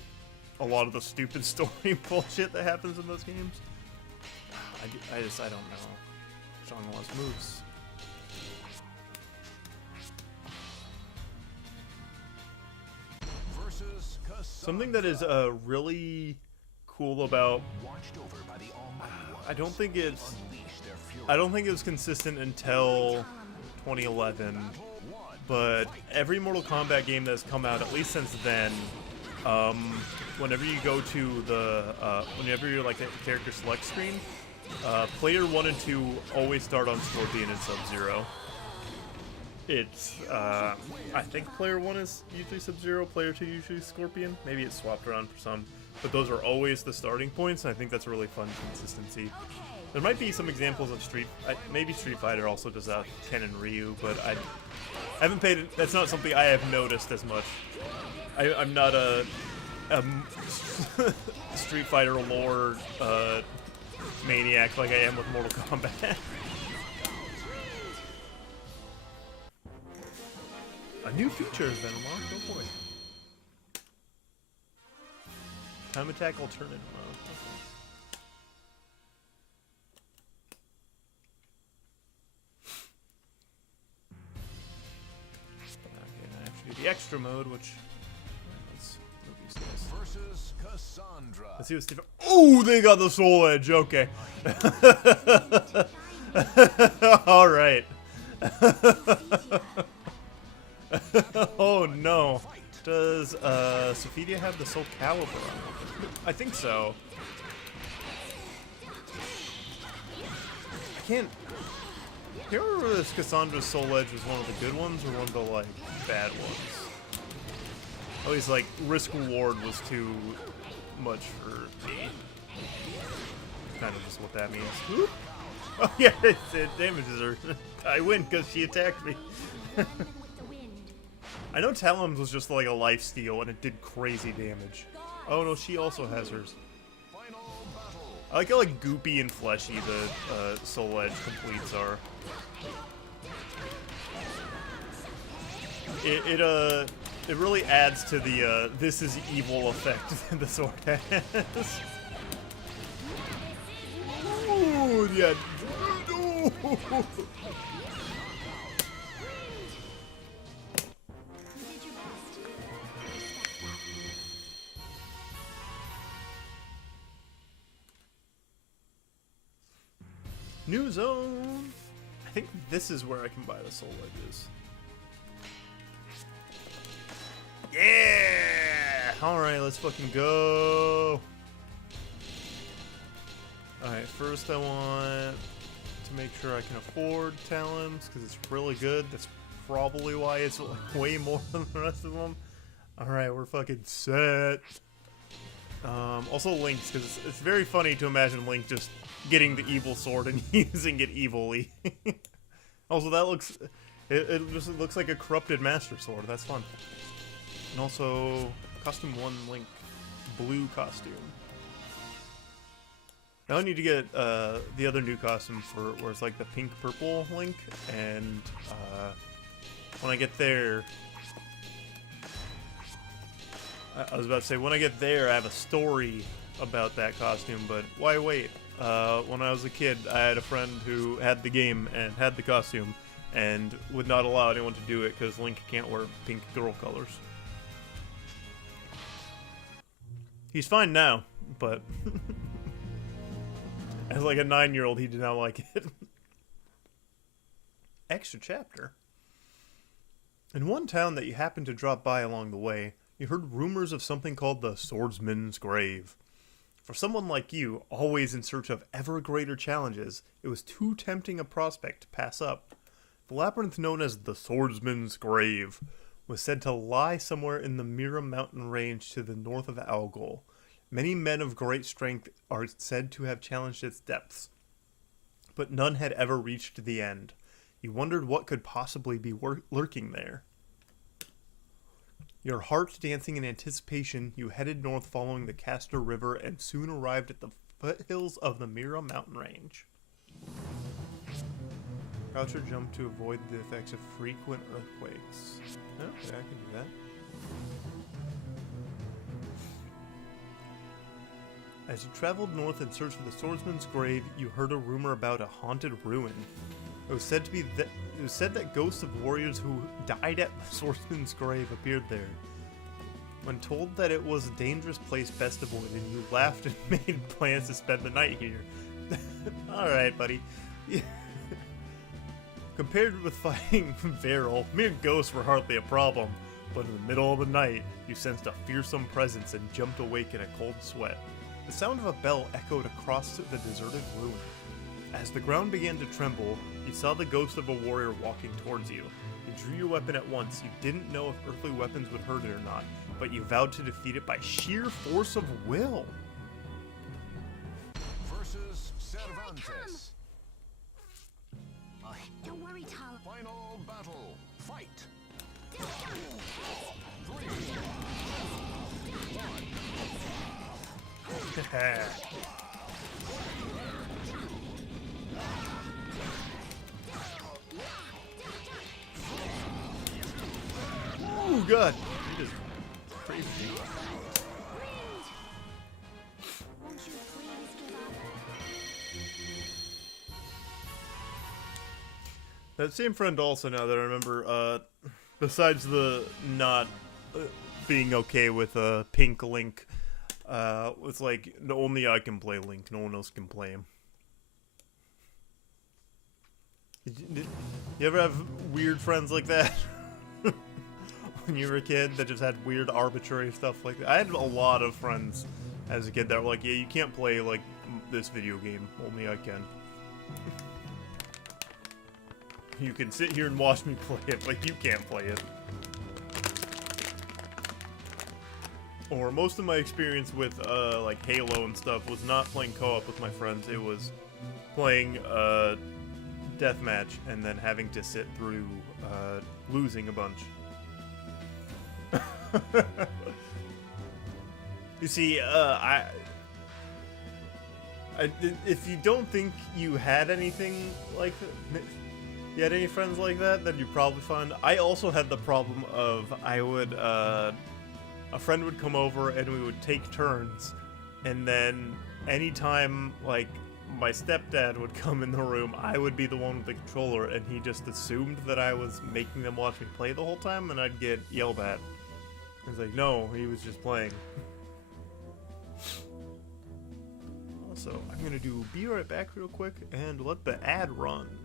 a lot of the stupid story bullshit that happens in those games. I don't know. Sean wants moves. Something that is really cool about I don't think it was consistent until 2011, but every Mortal Kombat game that's come out, at least since then, whenever you go to the whenever you're like a character select screen, player 1 and 2 always start on Scorpion and Sub-Zero. It's I think player 1 is usually Sub-Zero, player 2 usually Scorpion. Maybe it's swapped around for some, but those are always the starting points, and I think that's a really fun consistency. There might be some examples of maybe Street Fighter also does that, Ken and Ryu, but I haven't paid it. That's not something I have noticed as much. I'm not a Street Fighter lore maniac like I am with Mortal Kombat. A new feature has been unlocked. Oh boy. Time attack alternative mode. Okay, I have to do the extra mode, which let's move these guys. Versus Cassandra. Let's see what's different. Oh, they got the Soul Edge. Okay. All right. Oh no. Does Sophidia have the Soul Calibur on? I think so. I can't remember if Cassandra's Soul Edge was one of the good ones or one of the like bad ones. Always like risk reward was too much for me. Kind of just what that means. Whoop. Oh yeah, it damages her. I win because she attacked me. I know Talon's was just like a lifesteal and it did crazy damage. Oh no, she also has hers. I like how like goopy and fleshy the Soul Edge completes are. It really adds to the this is evil effect that the sword has. Ooh, yeah. No. New zone! I think this is where I can buy the Soul Edges. Yeah! Alright, let's fucking go! Alright, first I want to make sure I can afford Talons, because it's really good. That's probably why it's like way more than the rest of them. Alright, we're fucking set. Also Link's, because it's very funny to imagine Link just getting the evil sword and using it evilly. Also, that looks... It just looks like a corrupted Master Sword. That's fun. And also, Costume 1 Link. Blue costume. Now I need to get the other new costume for where it's like the pink-purple Link. And when I get there... I was about to say, when I get there, I have a story about that costume, but why wait? When I was a kid, I had a friend who had the game and had the costume and would not allow anyone to do it because Link can't wear pink girl colors. He's fine now, but as like a 9-year-old, he did not like it. Extra chapter. In one town that you happened to drop by along the way, you heard rumors of something called the Swordsman's Grave. For someone like you, always in search of ever greater challenges, it was too tempting a prospect to pass up. The labyrinth known as the Swordsman's Grave was said to lie somewhere in the Mira mountain range to the north of Agol. Many men of great strength are said to have challenged its depths, but none had ever reached the end. You wondered what could possibly be lurking there. Your heart dancing in anticipation, you headed north following the Castor River and soon arrived at the foothills of the Mira mountain range. Crouch or jump to avoid the effects of frequent earthquakes. Okay, I can do that. As you traveled north in search of the Swordsman's Grave, you heard a rumor about a haunted ruin. It was said that ghosts of warriors who died at the Swordsman's Grave appeared there. When told that it was a dangerous place best avoided, you laughed and made plans to spend the night here. Alright, buddy. Compared with fighting Varel, mere ghosts were hardly a problem, but in the middle of the night, you sensed a fearsome presence and jumped awake in a cold sweat. The sound of a bell echoed across the deserted ruin. As the ground began to tremble, you saw the ghost of a warrior walking towards you. You drew your weapon at once. You didn't know if earthly weapons would hurt it or not, but you vowed to defeat it by sheer force of will. Versus Cervantes. Don't worry, Tal. Final battle. Fight. 3, 2, 1. Oh god, it is crazy. Won't you please give up? That same friend also, now that I remember, besides the not being okay with pink Link, it's like, only I can play Link, no one else can play him. You ever have weird friends like that? When you were a kid that just had weird arbitrary stuff like that? I had a lot of friends as a kid that were like, yeah, you can't play like this video game, only I can. You can sit here and watch me play it, but you can't play it. Or most of my experience with like Halo and stuff was not playing co-op with my friends, it was playing deathmatch and then having to sit through losing a bunch. You see, if you don't think you had anything like that, you had any friends like that, then you're probably fine. I also had the problem of a friend would come over and we would take turns, and then anytime like my stepdad would come in the room, I would be the one with the controller, and he just assumed that I was making them watch me play the whole time, and I'd get yelled at. I was like, no, he was just playing. Also, I'm gonna be right back real quick and let the ad run.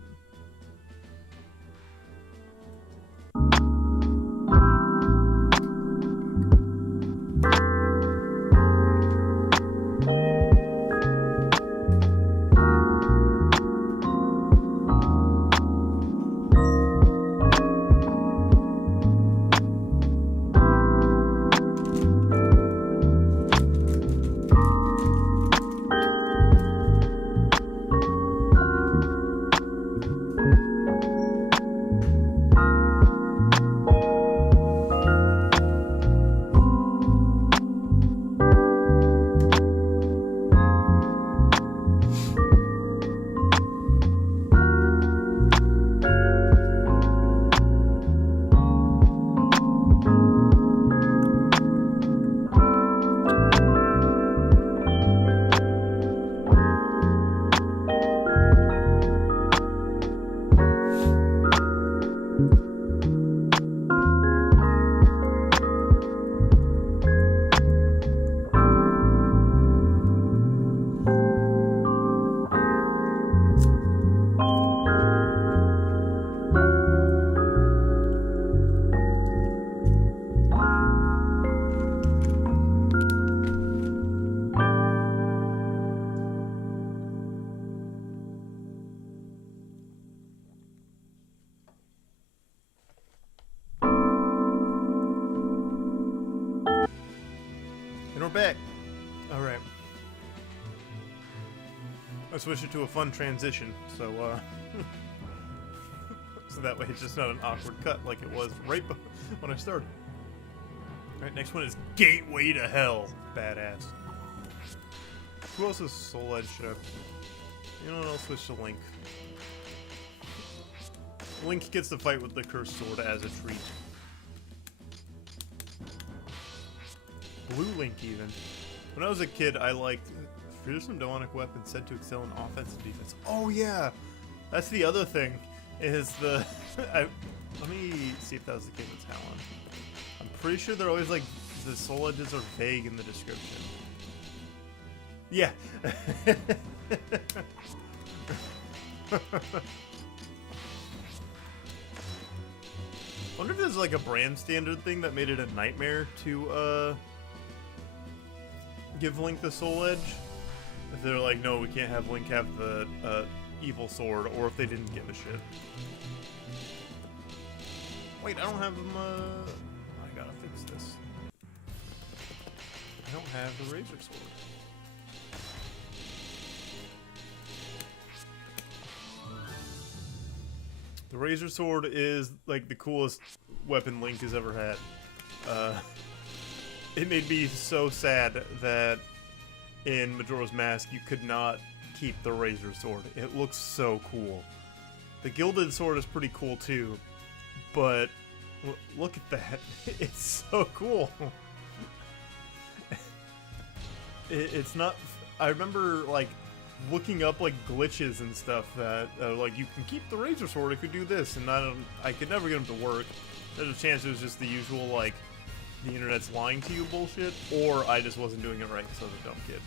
back. All right. I switched it to a fun transition, so so that way it's just not an awkward cut like it was right when I started. All right, next one is Gateway to Hell. Badass. Who else is Soul Edge? You know what? I'll switch to Link. Link gets to fight with the cursed sword as a treat. Blue Link, even. When I was a kid, I liked fearsome demonic weapons said to excel in offense and defense. Oh yeah, that's the other thing. Is the let me see if that was the case with Talon. I'm pretty sure they're always like the soul edges are vague in the description. Yeah. Wonder if there's like a brand standard thing that made it a nightmare to give Link the Soul Edge. If they're like, no, we can't have Link have the evil sword, or if they didn't give a shit. Wait, I don't have them. I gotta fix this. I don't have the Razor Sword. The Razor Sword is like the coolest weapon Link has ever had. It made me so sad that in Majora's Mask you could not keep the Razor Sword. It looks so cool. The Gilded Sword is pretty cool too, but look at that. It's so cool. It's not... I remember like looking up like glitches and stuff that like you can keep the Razor Sword if you do this, and I could never get them to work. There's a chance it was just the usual like the internet's lying to you bullshit, or I just wasn't doing it right because I was a dumb kid.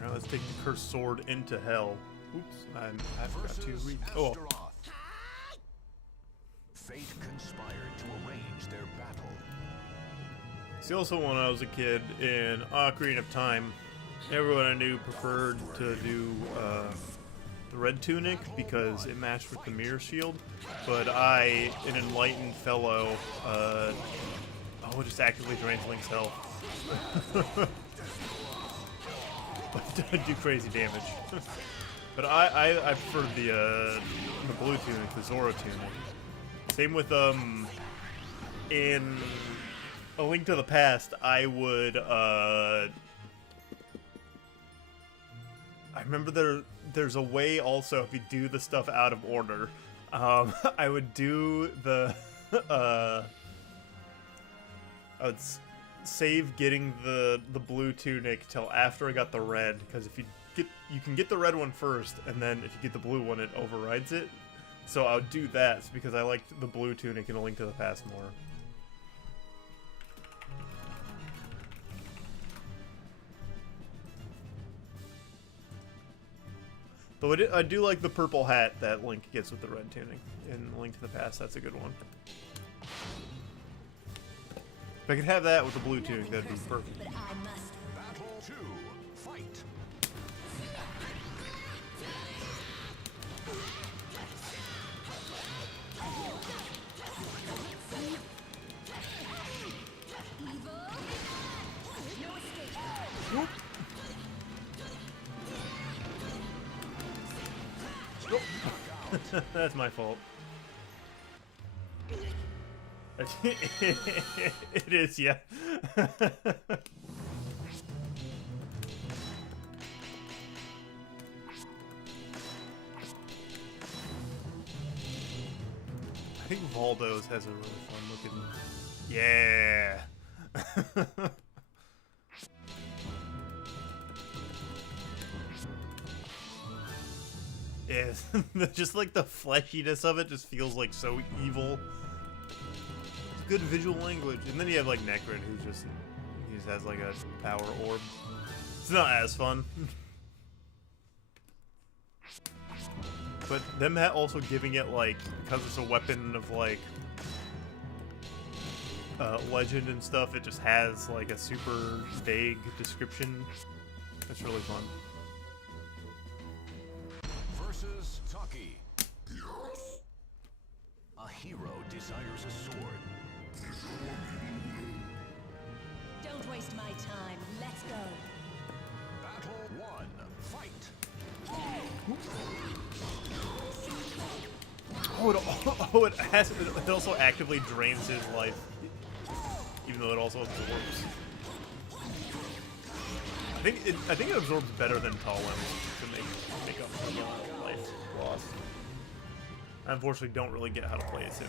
Now let's take the cursed sword into hell. Oops, I forgot to read. Oh. Fate conspired to arrange their battle. See, also when I was a kid in Ocarina of Time, everyone I knew preferred to do the red tunic because it matched with the mirror shield. But I, an enlightened fellow, just actively drains Link's health. But do crazy damage. But I preferred the blue tunic, the Zora tunic. Same with in A Link to the Past, I would I remember there's a way also if you do the stuff out of order. I would do the I would save getting the blue tunic till after I got the red, because if you can get the red one first, and then if you get the blue one, it overrides it. So I would do that because I liked the blue tunic in A Link to the Past more. But I do like the purple hat that Link gets with the red tunic in A Link to the Past. That's a good one. If I could have that with the blue tunic, that'd be perfect. But I must. Battle 2. Fight. That's my fault. It is, yeah. I think Valdo's has a really fun looking... Yeah! Yes, just like the fleshiness of it just feels like so evil. It's good visual language. And then you have like Necrin, he just has like a power orb. It's not as fun. But them also giving it like, because it's a weapon of like legend and stuff, it just has like a super vague description. That's really fun. Versus Taki. A hero desires a sword. Don't waste my time. Let's go. Battle 1. Fight. It also actively drains his life, even though it also absorbs. I think it absorbs better than Tall Limbs to make up for the life loss. I unfortunately don't really get how to play as him.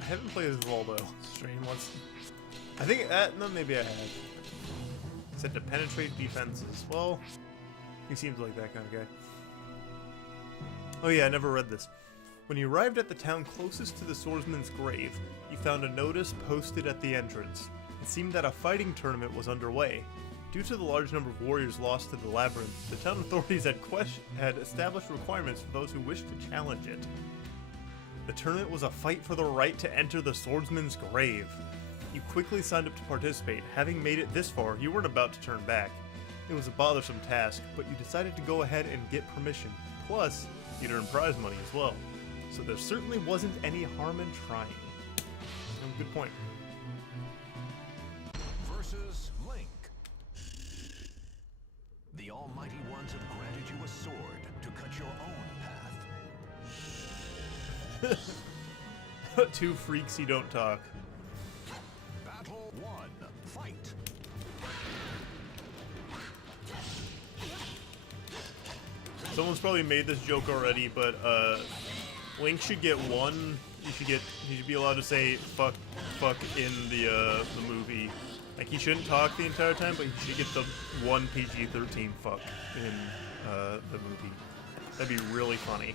I haven't played as Voldo. Strain once. I think no, maybe I have. Said to penetrate defenses. Well, he seems like that kind of guy. Oh yeah, I never read this. When you arrived at the town closest to the swordsman's grave, you found a notice posted at the entrance. It seemed that a fighting tournament was underway. Due to the large number of warriors lost to the labyrinth, the town authorities had established requirements for those who wished to challenge it. The tournament was a fight for the right to enter the swordsman's grave. You quickly signed up to participate. Having made it this far, you weren't about to turn back. It was a bothersome task, but you decided to go ahead and get permission. Plus, you'd earn prize money as well. So there certainly wasn't any harm in trying. Good point. Versus Link. The Almighty Ones have granted you a sword to cut your own path. Two freaks you don't talk. Battle 1. Fight. Someone's probably made this joke already, but Link should get one. He should be allowed to say fuck in the movie. Like, he shouldn't talk the entire time, but he should get the one PG-13 fuck in the movie. That'd be really funny.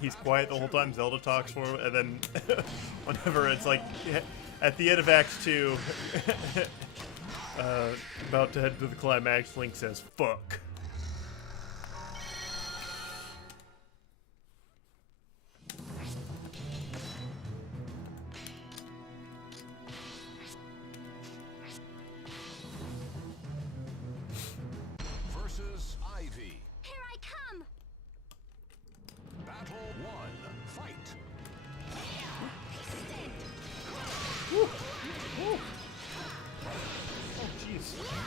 He's quiet the whole time Zelda talks for him, and then whenever it's like at the end of Act 2, about to head to the climax, Link says fuck. Versus Ivy. Here I come. Battle 1. Fight. Woo. Woo. Oh, jeez. Why?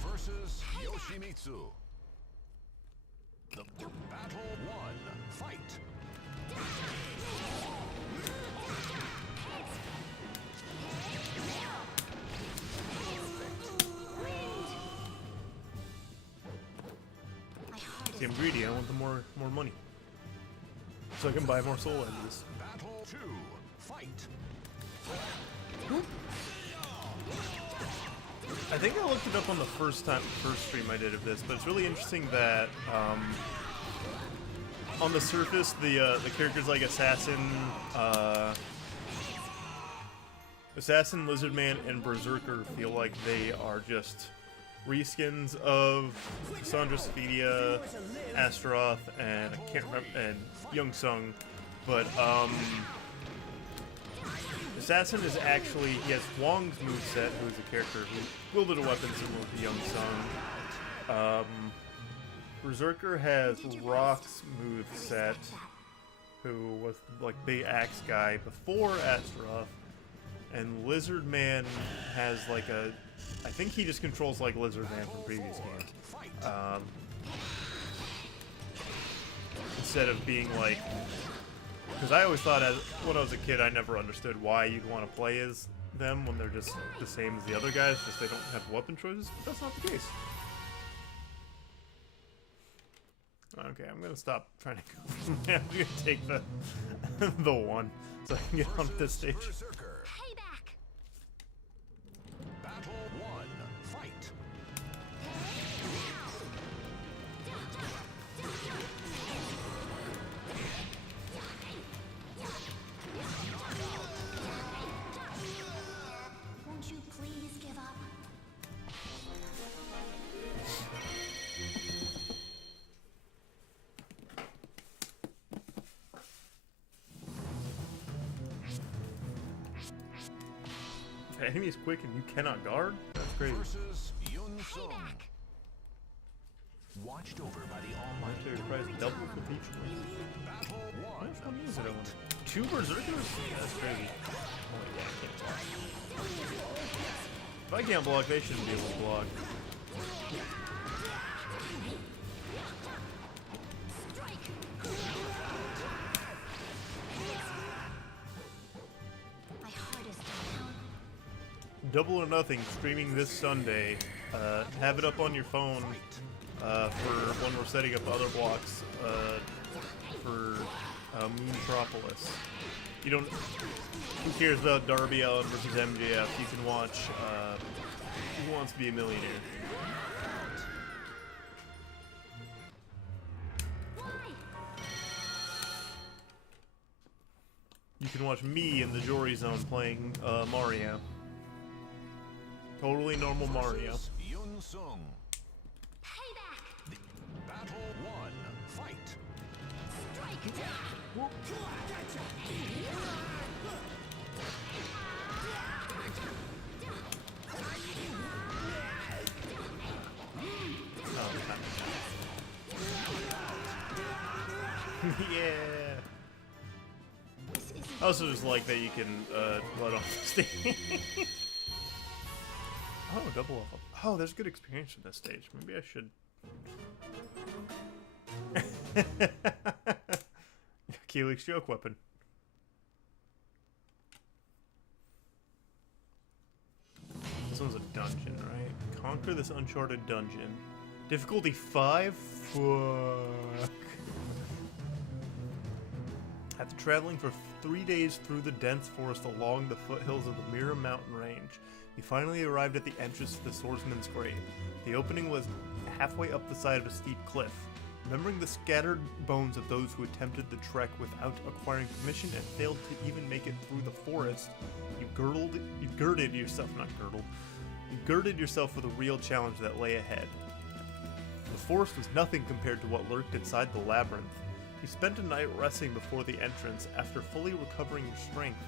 Versus Yoshimitsu. The Battle 1. Fight. See, I'm greedy. I want the more money, so I can buy more soul edges. Battle 2. Fight. I think I looked it up on the first stream I did of this, but it's really interesting that on the surface the characters like Assassin, Lizardman, and Berserker feel like they are just reskins of Cassandra Sphedia, Astaroth, and I can't remember, and Young Sung, but Assassin is actually, he has Wong's moveset, who is a character who wielded a weapon similar to Young Sung. Berserker has Rock's moveset, who was like the axe guy before Astaroth, and Lizardman has like a, I think he just controls like Lizardman from previous games. Instead of being like, because I always thought when I was a kid, I never understood why you'd want to play as them when they're just the same as the other guys, just they don't have weapon choices, but that's not the case. Okay, I'm gonna stop trying to go from there. I'm gonna take the one so I can get on this stage. Berserker. Payback. Battle 1. Fight. Your enemy is quick and you cannot guard? That's crazy. Versus Yun Sung. Watched over by the Almighty. Military price double with each one. Battle one. Which one is it? I wonder. 2 berserkers? Yeah, that's crazy. Oh yeah, I can't block. If I can't block, they shouldn't be able to block. My heart is down. Double or Nothing streaming this Sunday. Have it up on your phone for when we're setting up other blocks for Moontropolis. You don't. Who cares about Darby Allin versus MJF? You can watch Who Wants to Be a Millionaire. You can watch me in the Jory Zone playing Mario. Totally normal Mario. Versus Yun Sung. Payback. Battle one. Fight. Yeah. I also just like that you can let off the stage. Oh, double level. Oh, there's good experience from this stage. Maybe I should. Keelik's joke weapon. This one's a dungeon, right? Conquer this uncharted dungeon. Difficulty 5? Fuck. After traveling for 3 days through the dense forest along the foothills of the Mira Mountain Range, you finally arrived at the entrance to the Swordsman's Grave. The opening was halfway up the side of a steep cliff. Remembering the scattered bones of those who attempted the trek without acquiring permission and failed to even make it through the forest, you girded yourself for the real challenge that lay ahead. The forest was nothing compared to what lurked inside the labyrinth. You spent a night resting before the entrance. After fully recovering your strength,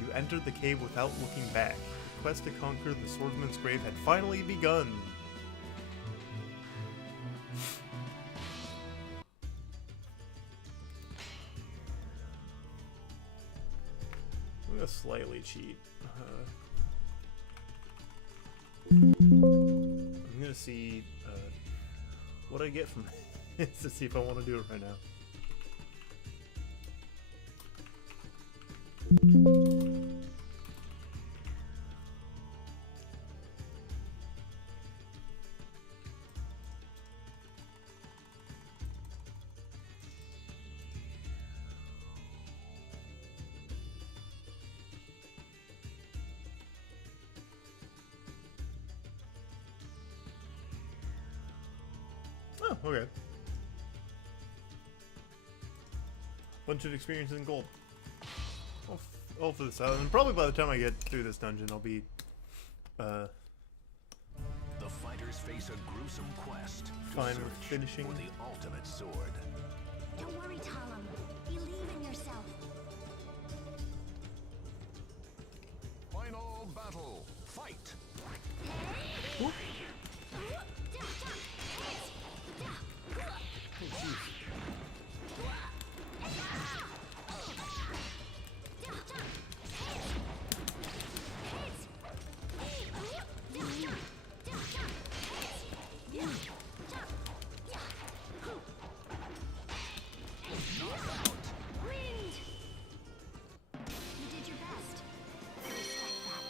you entered the cave without looking back. The quest to conquer the Swordsman's Grave had finally begun. I'm gonna slightly cheat. I'm gonna see what I get from this to see if I want to do it right now. Oh, okay. Bunch of experiences in gold. I'll for this out, and probably by the time I get through this dungeon, I'll be, The fighters face a gruesome quest to fine search with finishing. for the ultimate sword. Don't worry, Talam. Believe in yourself. Final battle. Fight. You did your best. I respect that.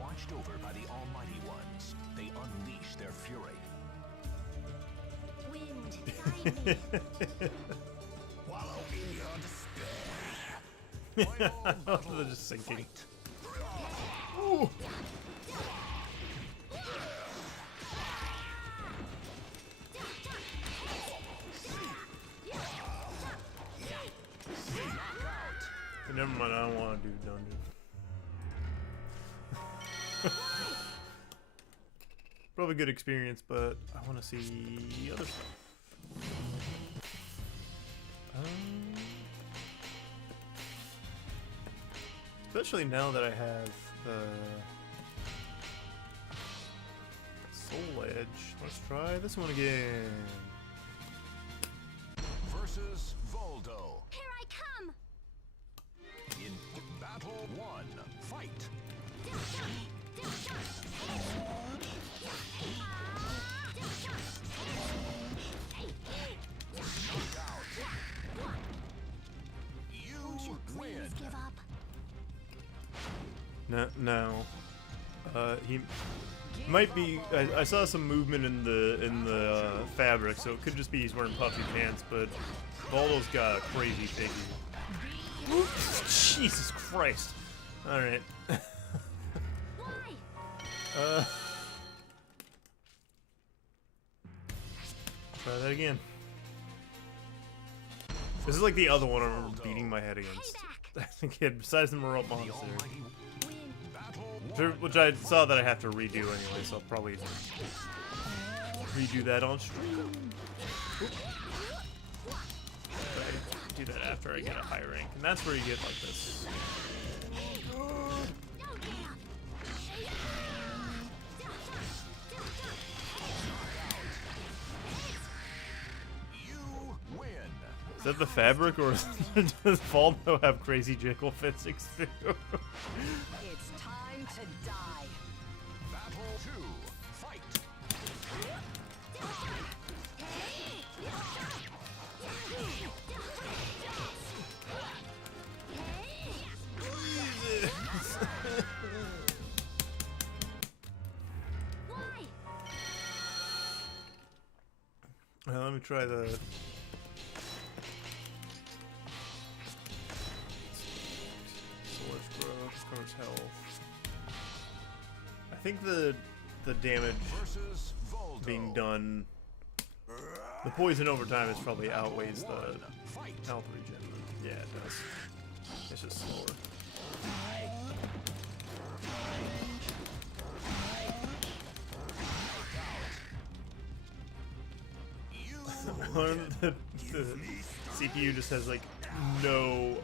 Watched over by the Almighty Ones, they unleash their fury. Wind, guide me. Wallow in your despair. Final They're battle. just sinking. Fight. Ooh. Never mind, I don't want to do dungeon. Probably good experience, but I want to see other stuff. Especially now that I have the Soul Edge. Let's try this one again. Versus Voldo. Here I come! In battle 1, fight. You win. Please give up. No. He might be. I saw some movement in the fabric, so it could just be he's wearing puffy pants. But Voldo's got a crazy figure. Jesus Christ! All right. Why? Try that again. This is like the other one I remember beating my head against. I think it, besides the Moralt The Monster. almighty Win. battle Which I saw that I have to redo anyway, so I'll probably redo that on stream. But I do that after I get a high rank, and that's where you get like this. you win. Is that the fabric, or does Voldo have crazy jiggle physics too? It's time to die. Battle 2, fight. Why? Let me try the. Source growth, covers health. I think the damage Versus Voldo. being done, the poison over time is probably outweighs the Fight. health regen. Yeah, it does. It's just slower. You the CPU just has like no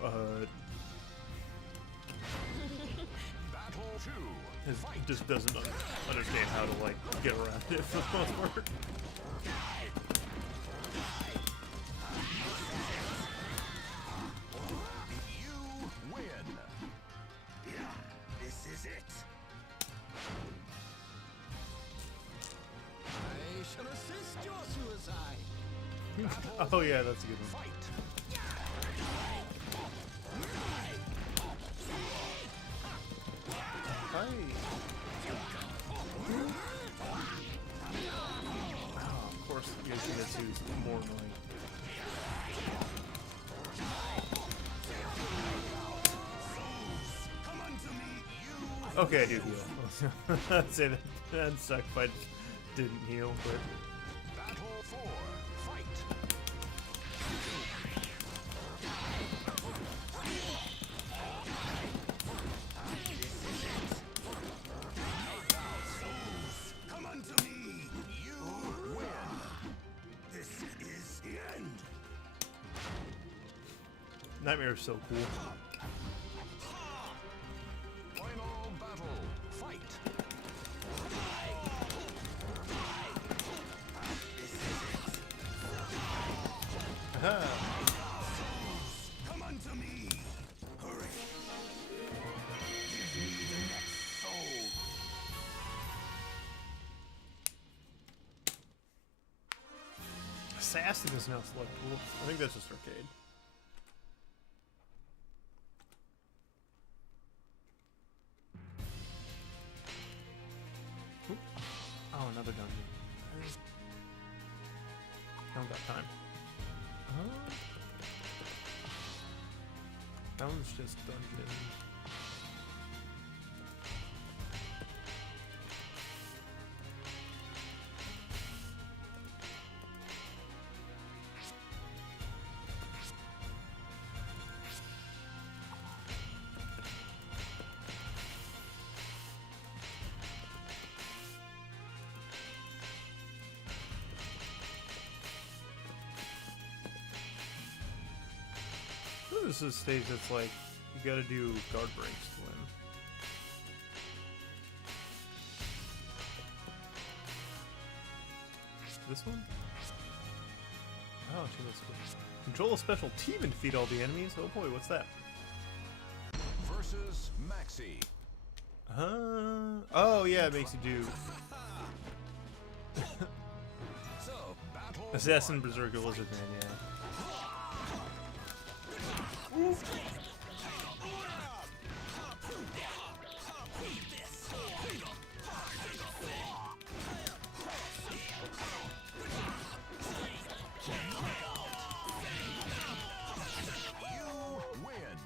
battle 2. just doesn't understand how to like get around it for the most part. You win. This is it. I shall assist your suicide. Oh yeah, that's a good one. Fight. Hi. Oh, of course, Yoshimitsu is more annoying. Okay, I do heal. I'd say that'd suck if I didn't heal, but. Battle 4, fight. Come unto me. You win. This is the end. Nightmare is so cool. Final battle, fight. Aha. Come unto me. Hurry. Give me the next soul. Assassin is now selectable. I think that's just arcade. Oop. Oh, another dungeon. I don't got time. That one's just dungeon. this is a stage that's like, you gotta do guard breaks to win. This one? Oh, gee, that's cool. Control a special team and defeat all the enemies? Oh boy, what's that? Versus Maxi. Oh yeah, it makes you do So, battle Assassin, Berserker, Lizard Man, yeah. You win.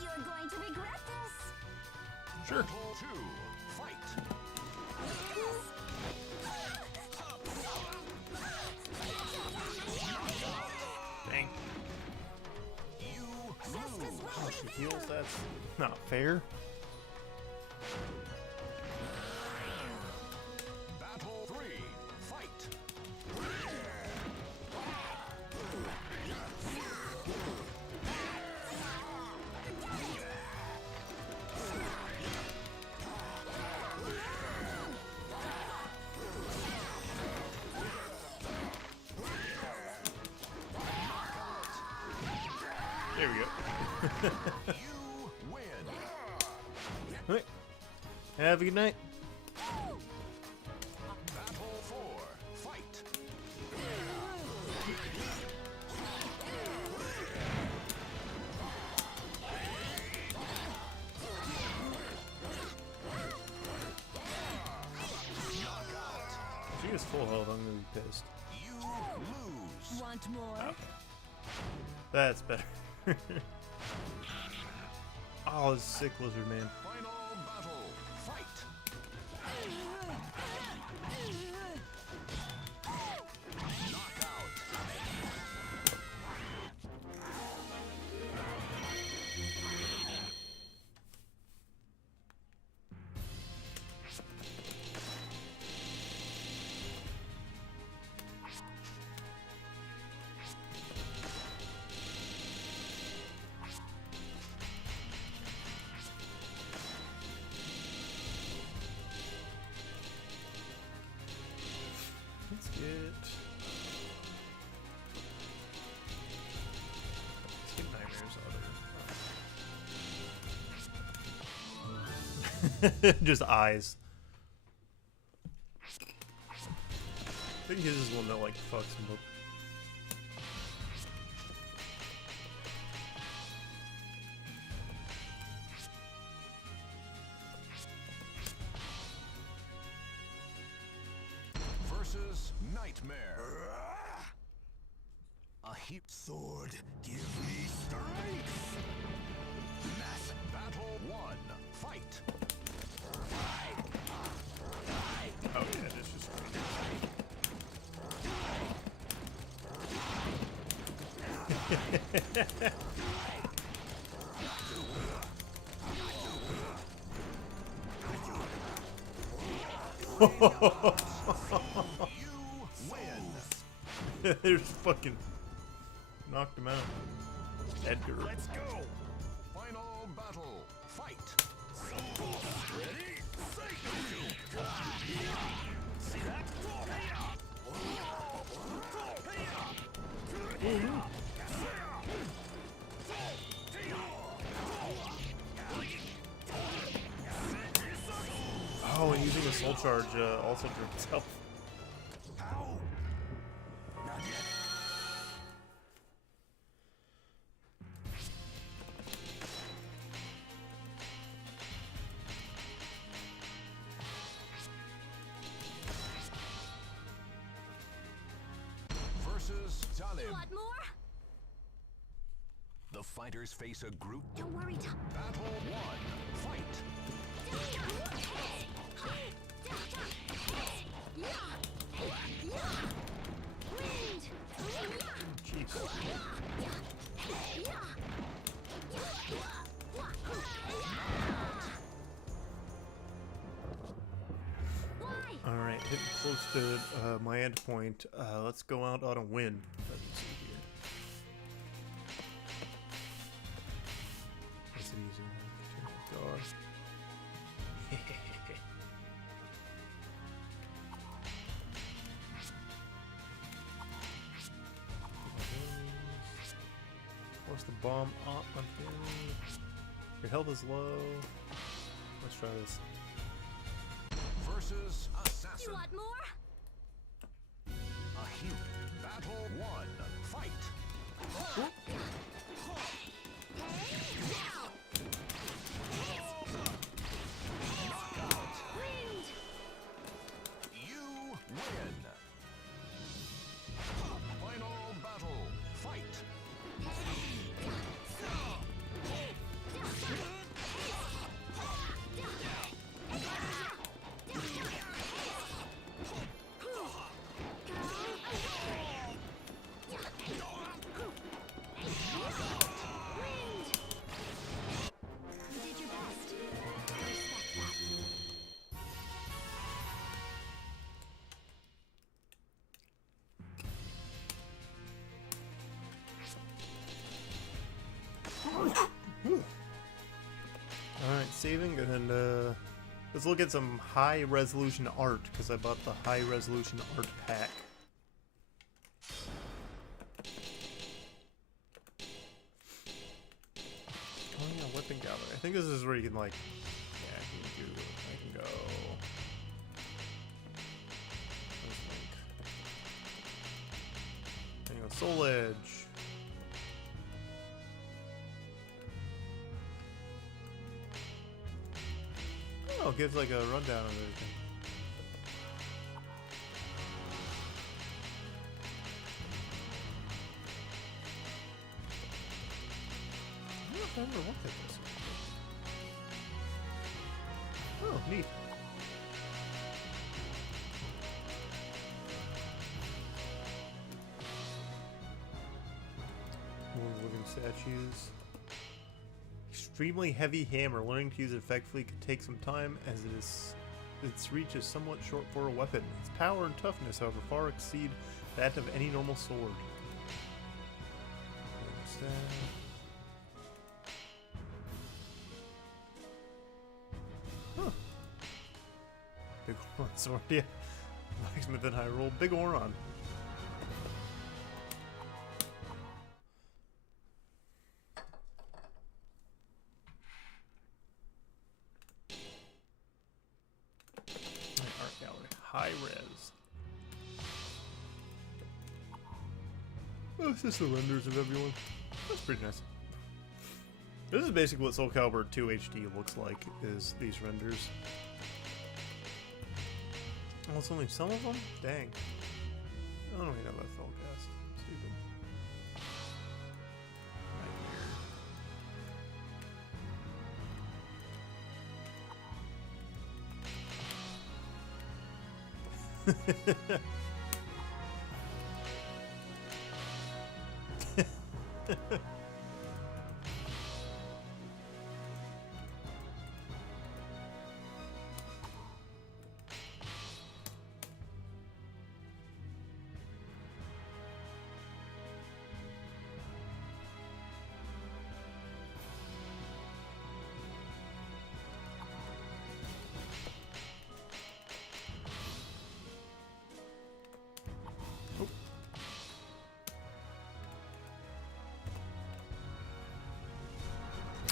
You're going to regret this. Sure. Battle 2. Fight. Dang. You Fast lose. as well. How she heals? That's not fair. Battle 3. Fight. There we go. You win. Alright. Have a good night. Battle 4. Fight. If she gets full health, I'm gonna be pissed. You lose. Want more? That's better. Oh, this sick lizard man. Final battle. Fight. Knockout. Let's get Nightmare's other. Just eyes. I think his is one that like fucks him up. Versus Nightmare. A heap sword, give me strength. Mass Battle 1. Fight. Oh yeah, this is You win. There's fucking knocked him out. Edgar. Let's go. Final battle. Fight. Ready? See that? Oh, and using a soul charge also for himself. Not yet. Versus Talib. Want more? The fighters face a group. Don't worry, Tom. Battle 1. Fight. Jeez. Alright, hitting close exhausted my end point. Let's go out on a win. Let me see here. Is it easy? God. Force the bomb off my enemy. Your health is low. Let's try this. Versus assassin. You want more? A human. Battle 1. Fight. Knockout. You win. Final battle. Fight. You did your best. I respect that. Alright, saving, and let's look at some high resolution art, because I bought the high resolution art pack. Oh yeah, weapon gallery. I think this is where you can like, yeah, I can go. Where's Link? There you go, Soul Edge. Oh, it gives like a rundown of everything. I don't know if I ever looked at this. Oh, neat. More living statues. Extremely heavy hammer. Learning to use it effectively could take some time, as its reach is somewhat short for a weapon. Its power and toughness, however, far exceed that of any normal sword. Huh. Big Oron sword, yeah. Blacksmith and high roll. Big Oron. Art gallery. High res. Oh, it's just the renders of everyone. That's pretty nice. This is basically what Soul Calibur 2 HD looks like, is these renders. Oh, it's only some of them? Dang. I don't even know that fell cast. Stupid. Nightmare.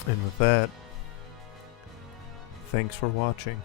And with that, thanks for watching.